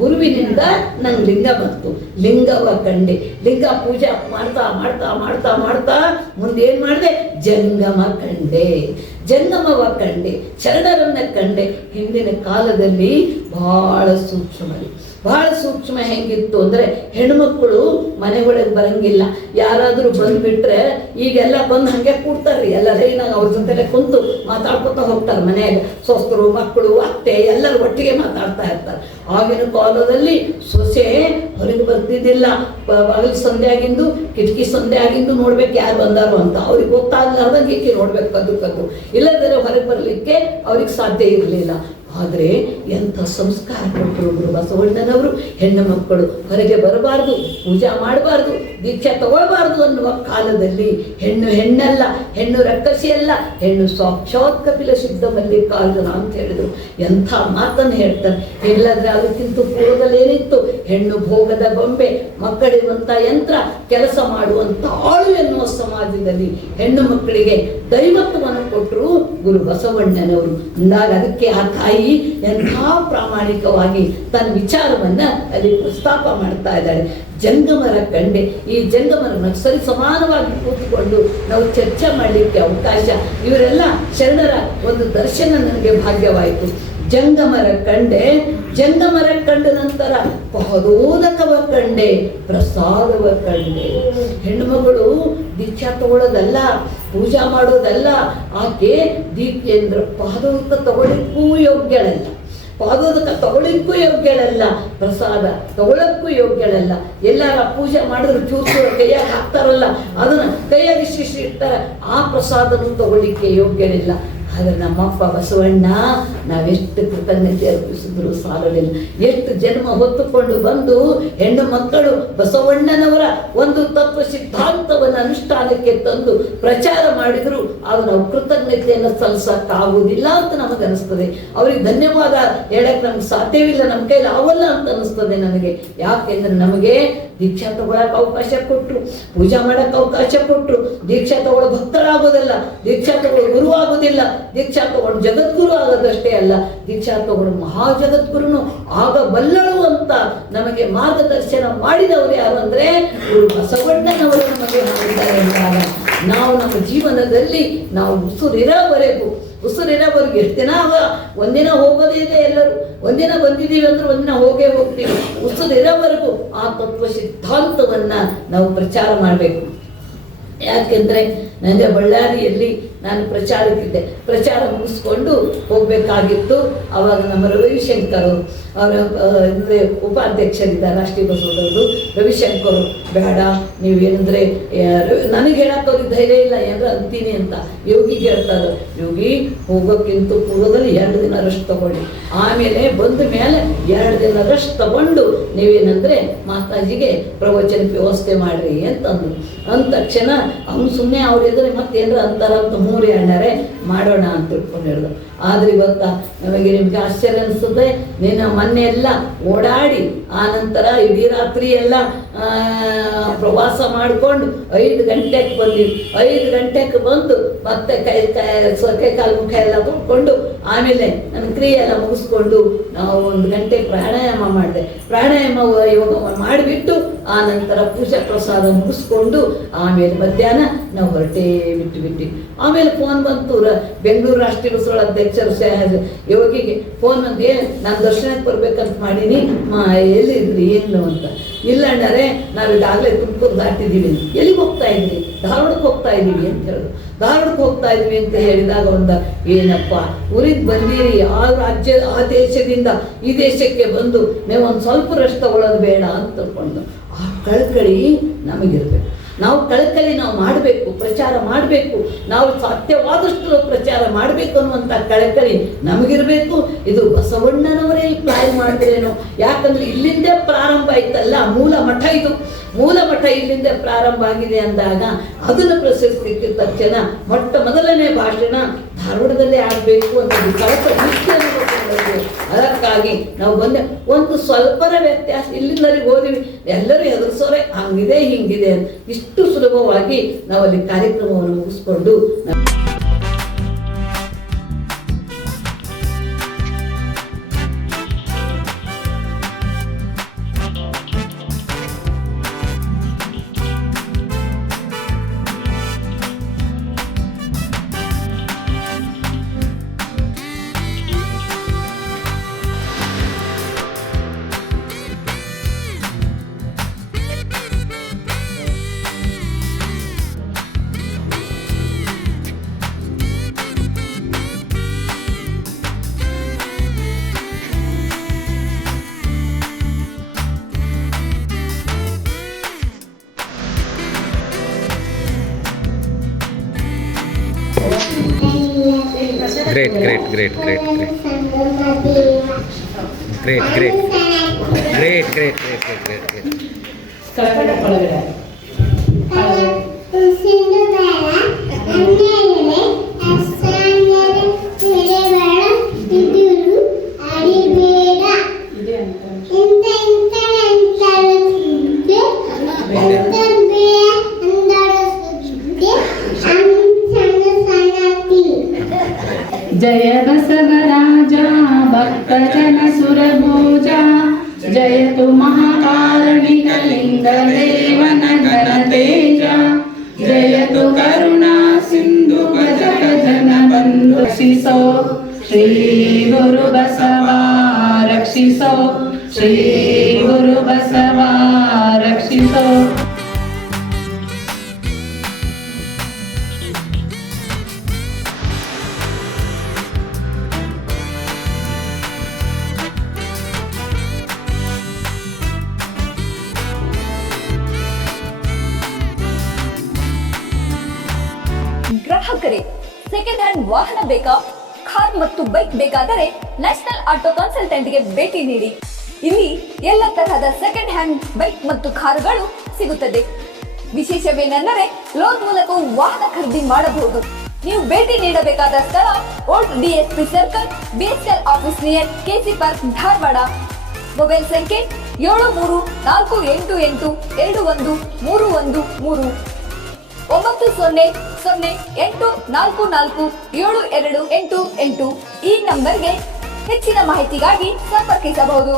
ಗುರುವಿನಿಂದ ನಂಗೆ ಲಿಂಗ ಬಂತು, ಲಿಂಗವ ಕಂಡೆ. ಲಿಂಗ ಪೂಜೆ ಮಾಡ್ತಾ ಮಾಡ್ತಾ ಮಾಡ್ತಾ ಮಾಡ್ತಾ ಮುಂದೆ ಏನು ಮಾಡಿದೆ? ಜಂಗಮ ಕಂಡೆ, ಜಂಗಮವ ಕಂಡೆ, ಶರಣರನ್ನ ಕಂಡೆ. ಹಿಂದಿನ ಕಾಲದಲ್ಲಿ ಬಹಳ ಸೂಕ್ಷ್ಮ ಹೆಂಗಿತ್ತು ಅಂದರೆ, ಹೆಣ್ಮಕ್ಳು ಮನೆ ಒಳಗೆ ಬರಂಗಿಲ್ಲ. ಯಾರಾದರೂ ಬಂದುಬಿಟ್ರೆ ಈಗೆಲ್ಲ ಬಂದು ಹಾಗೆ ಕೂಡ್ತಾರ್ರಿ, ಎಲ್ಲ ಲೈನಾಗ ಅವ್ರ ಜೊತೆಲೆ ಕುಂತು ಮಾತಾಡ್ಕೊತಾ ಹೋಗ್ತಾರೆ. ಮನೆಯಾಗ ಸೊಸರು, ಮಕ್ಕಳು, ಅತ್ತೆ ಎಲ್ಲರೂ ಒಟ್ಟಿಗೆ ಮಾತಾಡ್ತಾ ಇರ್ತಾರೆ. ಆಗಿನ ಕಾಲದಲ್ಲಿ ಸೊಸೆ ಹೊರಗೆ ಬರ್ತಿದ್ದಿಲ್ಲ. ಬಾಗಿಲು ಸಂಧೆ ಆಗಿಂದು, ಕಿಟಕಿ ಸಂಧೆ ಆಗಿಂದು ನೋಡ್ಬೇಕು ಯಾರು ಬಂದಾರು ಅಂತ. ಅವ್ರಿಗೆ ಗೊತ್ತಾಗಲಾರ್ದಂಗೆ ಈಕೆ ನೋಡ್ಬೇಕು ಕದ್ದು. ಇಲ್ಲದರೆ ಹೊರಗೆ ಬರಲಿಕ್ಕೆ ಅವ್ರಿಗೆ ಸಾಧ್ಯ ಇರಲಿಲ್ಲ. ಆದರೆ ಎಂಥ ಸಂಸ್ಕಾರ ಕೊಟ್ಟರು ಗುರು ಬಸವಣ್ಣನವರು. ಹೆಣ್ಣು ಮಕ್ಕಳು ಹೊರಗೆ ಬರಬಾರ್ದು, ಪೂಜಾ ಮಾಡಬಾರ್ದು, ದೀಕ್ಷೆ ತಗೊಳ್ಬಾರ್ದು ಅನ್ನುವ ಕಾಲದಲ್ಲಿ ಹೆಣ್ಣಲ್ಲ, ಹೆಣ್ಣು ರಕ್ಕಸಿ ಅಲ್ಲ, ಹೆಣ್ಣು ಸಾಕ್ಷಾತ್ ಕಪಿಲ ಶುದ್ಧ ಮಲ್ಲಿಕಾರ್ಜುನ ಅಂತ ಹೇಳಿದರು. ಎಂಥ ಮಾತನ್ನು ಹೇಳ್ತಾರೆ. ಇಲ್ಲದ್ರೆ ಅದಕ್ಕಿಂತ ಪೂರ್ವದಲ್ಲಿ ಏನಿತ್ತು? ಹೆಣ್ಣು ಭೋಗದ ಗೊಂಬೆ, ಮಕ್ಕಳಿರುವಂಥ ಯಂತ್ರ, ಕೆಲಸ ಮಾಡುವಂಥ ಆಳು ಎನ್ನುವ ಸಮಾಜದಲ್ಲಿ ಹೆಣ್ಣು ಮಕ್ಕಳಿಗೆ ದೈವತ್ವವನ್ನು ಕೊಟ್ಟರು ಗುರು ಬಸವಣ್ಣನವರು. ಅಂದಾಗ ಅದಕ್ಕೆ ಆ ತಾಯಿ ಎಂಥ ಪ್ರಾಮಾಣಿಕವಾಗಿ ತನ್ನ ವಿಚಾರವನ್ನ ಅಲ್ಲಿ ಪ್ರಸ್ತಾಪ ಮಾಡ್ತಾ ಇದ್ದಾಳೆ. ಜಂಗಮರ ಕಂಡೆ. ಈ ಜಂಗಮರನ್ನು ಸರಿ ಸಮಾನವಾಗಿ ಕೂತ್ಕೊಂಡು ನಾವು ಚರ್ಚೆ ಮಾಡಲಿಕ್ಕೆ ಅವಕಾಶ, ಇವರೆಲ್ಲ ಶರಣರ ಒಂದು ದರ್ಶನ ನನಗೆ ಭಾಗ್ಯವಾಯಿತು. ಜಂಗಮರ ಕಂಡೆ, ಜಂಗಮರ ಕಂಡ ನಂತರ ಪಾದೋದಕವ ಕಂಡೆ, ಪ್ರಸಾದವ ಕಂಡೆ. ಹೆಣ್ಣುಮಗಳು ದೀಕ್ಷಾ ತಗೊಳ್ಳೋದಲ್ಲ, ಪೂಜಾ ಮಾಡೋದಲ್ಲ, ಆಕೆ ದೀಕ್ಷೇಂದ್ರ ಪಾದೋದಕ ತಗೊಳ್ಳಿಕ್ಕೂ ಯೋಗ್ಯಳಲ್ಲ, ಪಾದೋದಕ ತಗೊಳ್ಳಿಕ್ಕೂ ಯೋಗ್ಯಳಲ್ಲ, ಪ್ರಸಾದ ತಗೊಳ್ಳಕ್ಕೂ ಯೋಗ್ಯಳಲ್ಲ. ಎಲ್ಲಾರ ಪೂಜೆ ಮಾಡಿದ್ರು ಚೂರು ಕೈಯಾಗಿ ಹಾಕ್ತಾರಲ್ಲ, ಅದನ್ನ ಕೈಯಾಗಿ ಶಿಶಿ ಇರ್ತಾರೆ, ಆ ಪ್ರಸಾದನೂ ತಗೊಳ್ಳಿಕ್ಕೆ ಯೋಗ್ಯಳಿಲ್ಲ. ಆದರೆ ನಮ್ಮಪ್ಪ ಬಸವಣ್ಣ ನಾವೆಷ್ಟು ಕೃತಜ್ಞತೆ ಅರ್ಪಿಸಿದ್ರು ಸಾಲಲಿಲ್ಲ. ಎಷ್ಟು ಜನ್ಮ ಹೊತ್ತುಕೊಂಡು ಬಂದು ಹೆಣ್ಣು ಮಕ್ಕಳು ಬಸವಣ್ಣನವರ ಒಂದು ತತ್ವ ಸಿದ್ಧಾಂತವನ್ನು ಅನುಷ್ಠಾನಕ್ಕೆ ತಂದು ಪ್ರಚಾರ ಮಾಡಿದ್ರು ಆಗ ನಾವು ಕೃತಜ್ಞತೆಯನ್ನು ಸಲ್ಲಿಸಕ್ಕಾಗುವುದಿಲ್ಲ ಅಂತ ನಮಗನಿಸ್ತದೆ. ಅವ್ರಿಗೆ ಧನ್ಯವಾದ ಹೇಳಕ್ಕೆ ನಮ್ಗೆ ಸಾಧ್ಯವಿಲ್ಲ, ನಮ್ಮ ಕೈಲಿ ಅವಲ್ಲ ಅಂತ ಅನಿಸ್ತದೆ ನನಗೆ. ಯಾಕೆಂದ್ರೆ ನಮಗೆ ದೀಕ್ಷಾ ತಗೊಳಕ್ ಅವಕಾಶ ಕೊಟ್ಟರು, ಪೂಜಾ ಮಾಡಕ್ ಅವಕಾಶ ಕೊಟ್ಟರು. ದೀಕ್ಷಾ ತಗೊಳ್ಳೋ ಭಕ್ತರಾಗೋದಲ್ಲ, ದೀಕ್ಷಾ ತಗೊಳ್ಳೋ ಗುರು ಆಗೋದಿಲ್ಲ, ದೀಕ್ಷಾ ತಗೊಂಡು ಜಗದ್ಗುರು ಆಗೋದಷ್ಟೇ ಅಲ್ಲ, ದೀಕ್ಷಾ ತಗೊಂಡು ಮಹಾ ಜಗದ್ಗುರುನು ಆಗಬಲ್ಲಳು ಅಂತ ನಮಗೆ ಮಾರ್ಗದರ್ಶನ ಮಾಡಿದವರು ಯಾರು ಅಂದ್ರೆ ಗುರು ಬಸವಣ್ಣನವರು ನಮಗೆ ಮಾಡಿದ್ದಾರೆ ಅಂದಾಗ ನಾವು ನಮ್ಮ ಜೀವನದಲ್ಲಿ ನಾವು ಉಸಿರಿರೋವರೆಗೂ ಎಷ್ಟು ದಿನ ಒಂದಿನ ಹೋಗೋದೇ ಇದೆ, ಎಲ್ಲರೂ ಒಂದಿನ ಬಂದಿದ್ದೀವಿ ಅಂದ್ರೆ ಒಂದಿನ ಹೋಗೇ ಹೋಗ್ತೀವಿ. ಉಸಿರಿರೋವರೆಗೂ ಆ ತತ್ವ ಸಿದ್ಧಾಂತವನ್ನ ನಾವು ಪ್ರಚಾರ ಮಾಡಬೇಕು. ಯಾಕೆಂದ್ರೆ ನನಗೆ ಬಳ್ಳಾರಿಯಲ್ಲಿ ನಾನು ಪ್ರಚಾರಕ್ಕಿದ್ದೆ, ಪ್ರಚಾರ ಮುಗಿಸ್ಕೊಂಡು ಹೋಗ್ಬೇಕಾಗಿತ್ತು. ಆವಾಗ ನಮ್ಮ ರವಿಶಂಕರ್ ಅವರ ಅಂದರೆ ಉಪಾಧ್ಯಕ್ಷರಿದ್ದಾರೆ ರಾಷ್ಟ್ರೀಯ ಬಸವದವರು, ರವಿಶಂಕರ್ ಬೇಡ ನೀವೇನಂದ್ರೆ ನನಗೆ ಹೇಳಕ್ಕೆ ಅವ್ರಿಗೆ ಧೈರ್ಯ ಇಲ್ಲ ಏನಾರ ಅಂತೀನಿ ಅಂತ ಯೋಗಿಗೆ ಹೇಳ್ತಾರೆ, ಯೋಗಿ ಹೋಗೋಕ್ಕಿಂತ ಪೂರ್ವದಲ್ಲಿ 2 ದಿನ ರೆಸ್ಟ್ ತಗೊಳ್ಳಿ, ಆಮೇಲೆ ಬಂದ ಮೇಲೆ 2 ದಿನ ರೆಸ್ಟ್ ತಗೊಂಡು ನೀವೇನಂದ್ರೆ ಮಾತಾಜಿಗೆ ಪ್ರವಚನಕ್ಕೆ ವ್ಯವಸ್ಥೆ ಮಾಡ್ರಿ ಅಂತಂದ್ರು. ಅಂದ ತಕ್ಷಣ ಅವ್ನು ಸುಮ್ಮನೆ ಅವ್ರು ಇದ್ರೆ ಮತ್ತೇನಾರ ಅಂತಾರ ಅಂತ 3 ಎಣ್ಣರೆ ಮಾಡೋಣ ಅಂತ ತಿಳ್ಕೊಂಡು ಹೇಳಿದ್ರು. ಆದ್ರೆ ಇವತ್ತ ನಮಗೆ ನಿಮ್ಗೆ ಆಶ್ಚರ್ಯ ಅನಿಸ್ತದೆ, ನೀನು ಮೊನ್ನೆ ಎಲ್ಲ ಓಡಾಡಿ ಆನಂತರ ಇಡೀ ರಾತ್ರಿ ಎಲ್ಲ ಪ್ರವಾಸ ಮಾಡಿಕೊಂಡು 5 ಗಂಟೆಗೆ ಬಂದಿವಿ. 5 ಗಂಟೆಗೆ ಬಂದು ಮತ್ತೆ ಕೈ ಕಾಲು ಮುಖ ಎಲ್ಲ ತೊಳ್ಕೊಂಡು ಆಮೇಲೆ ನನ್ನ ಕ್ರಿಯೆ ಎಲ್ಲ ಮುಗಿಸ್ಕೊಂಡು ನಾವು 1 ಗಂಟೆ ಪ್ರಾಣಾಯಾಮ ಮಾಡಿದೆ. ಪ್ರಾಣಾಯಾಮ ಯೋಗ ಮಾಡಿಬಿಟ್ಟು ಆ ನಂತರ ಪೂಜಾ ಪ್ರಸಾದ ಮುಗಿಸ್ಕೊಂಡು ಆಮೇಲೆ ಮಧ್ಯಾಹ್ನ ನಾವು ಹೊರಟೇ ಬಿಟ್ಟು ಆಮೇಲೆ ಫೋನ್ ಬಂತು, ಬೆಂಗಳೂರು ರಾಷ್ಟ್ರೀಯ ಬಸವಳ ಅಧ್ಯಕ್ಷರು ಯೋಗಿಗೆ ಫೋನ್ ಬಂದು, ನಾನು ದರ್ಶನಕ್ಕೆ ಬರ್ಬೇಕಂತ ಮಾಡೀನಿ, ಎಲ್ಲಿದ್ರಿ ಏನು ಅಂತ. ಇಲ್ಲ ಅಣ್ಣರೇ ನಾವು ಈಗಾಗಲೇ ತುಮಕೂರು ದಾಟಿದ್ದೀವಿ. ಎಲ್ಲಿಗೆ ಹೋಗ್ತಾ ಇದ್ವಿ? ಧಾರವಾಡಕ್ಕೆ ಹೋಗ್ತಾ ಇದ್ದೀವಿ ಅಂತ ಹೇಳಿದ್ರು. ಧಾರವಾಡಕ್ಕೆ ಹೋಗ್ತಾ ಇದ್ವಿ ಅಂತ ಹೇಳಿದಾಗ ಒಂದು ಏನಪ್ಪ ಊರಿಗೆ ಬಂದಿರಿ, ಆ ರಾಜ್ಯ ಆ ದೇಶದಿಂದ ಈ ದೇಶಕ್ಕೆ ಬಂದು ನೀವು ಒಂದು ಸ್ವಲ್ಪ ರೆಸ್ಟ್ ತಗೊಳ್ಳೋದು ಬೇಡ ಅಂತ ತಿಳ್ಕೊಂಡು ಆ ಕಳಕಳಿ ನಮಗಿರ್ಬೇಕು. ನಾವು ಕಳಕಳಿ ನಾವು ಮಾಡಬೇಕು, ಪ್ರಚಾರ ಮಾಡಬೇಕು, ನಾವು ಸಾಧ್ಯವಾದಷ್ಟು ಪ್ರಚಾರ ಮಾಡಬೇಕು ಅನ್ನುವಂಥ ಕಳಕಳಿ ನಮಗಿರಬೇಕು. ಇದು ಬಸವಣ್ಣನವರೇ ಪ್ಲಾನ್ ಮಾಡಿದ್ರೇನು, ಯಾಕಂದ್ರೆ ಇಲ್ಲಿಂದೇ ಪ್ರಾರಂಭ ಆಯ್ತಲ್ಲ ಮೂಲ ಮಠ. ಇದು ಮೂಲ ಮಠ ಇಲ್ಲಿಂದ ಪ್ರಾರಂಭ ಆಗಿದೆ ಅಂದಾಗ ಅದನ್ನು ಪ್ರಶಸ್ತಿ ಸಿಕ್ಕಿದ ತಕ್ಷಣ ಮೊಟ್ಟ ಮೊದಲನೇ ಭಾಷಣ ಧಾರವಾಡದಲ್ಲೇ ಆಗಬೇಕು ಅಂತ ಅದಕ್ಕಾಗಿ ನಾವು ಬಂದೆ. ಒಂದು ಸ್ವಲ್ಪರ ವ್ಯತ್ಯಾಸ, ಇಲ್ಲಿಂದರಿಗೆ ಹೋದಿವಿ ಎಲ್ಲರೂ ಹೆದರ್ಸೋರೆ ಹಂಗಿದೆ ಹಿಂಗಿದೆ ಅಂತ ಇಷ್ಟು ಸುಲಭವಾಗಿ ನಾವಲ್ಲಿ ಕಾರ್ಯಕ್ರಮವನ್ನು ಮುಗಿಸ್ಕೊಂಡು Great. जय बसवराजा भक्त जन सुरभोजा जयतु महाकारुणिकलिङ्गदेवन घनतेजा जयतु करुणा सिन्धु भजक जन बन्धु रक्षिसो श्री गुरु बसवा रक्षिसो श्री गुरु बसवा रक्षिसो ಗ್ರಾಹಕರೇ, ಸೆಕೆಂಡ್ ಸೆಕೆಂಡ್ ಹ್ಯಾಂಡ್ ವಾಹನ ಬೇಕಾ, ಕಾರ್ ಮತ್ತು ಬೈಕ್ ಬೇಕಾದರೆ ನ್ಯಾಷನಲ್ ಆಟೋ ಕನ್ಸಲ್ಟೆಂಟ್ಗೆ ಭೇಟಿ ನೀಡಿ. ಇಲ್ಲಿ ಎಲ್ಲ ತರಹದ ಸೆಕೆಂಡ್ ಹ್ಯಾಂಡ್ ಬೈಕ್ ಮತ್ತು ಕಾರುಗಳು ಸಿಗುತ್ತದೆ. ವಿಶೇಷವೇನೆಂದರೆ ಲೋನ್ ಮೂಲಕ ವಾಹನ ಖರೀದಿ ಮಾಡಬಹುದು. ನೀವು ಭೇಟಿ ನೀಡಬೇಕಾದ ಸ್ಥಳ old DSP circle, BSL office near KC park, Dharwad. Mobile ಸಂಖ್ಯೆ 7348821313 9008447288. ಈ ನಂಬರ್ಗೆ ಹೆಚ್ಚಿನ ಮಾಹಿತಿಗಾಗಿ ಸಂಪರ್ಕಿಸಬಹುದು.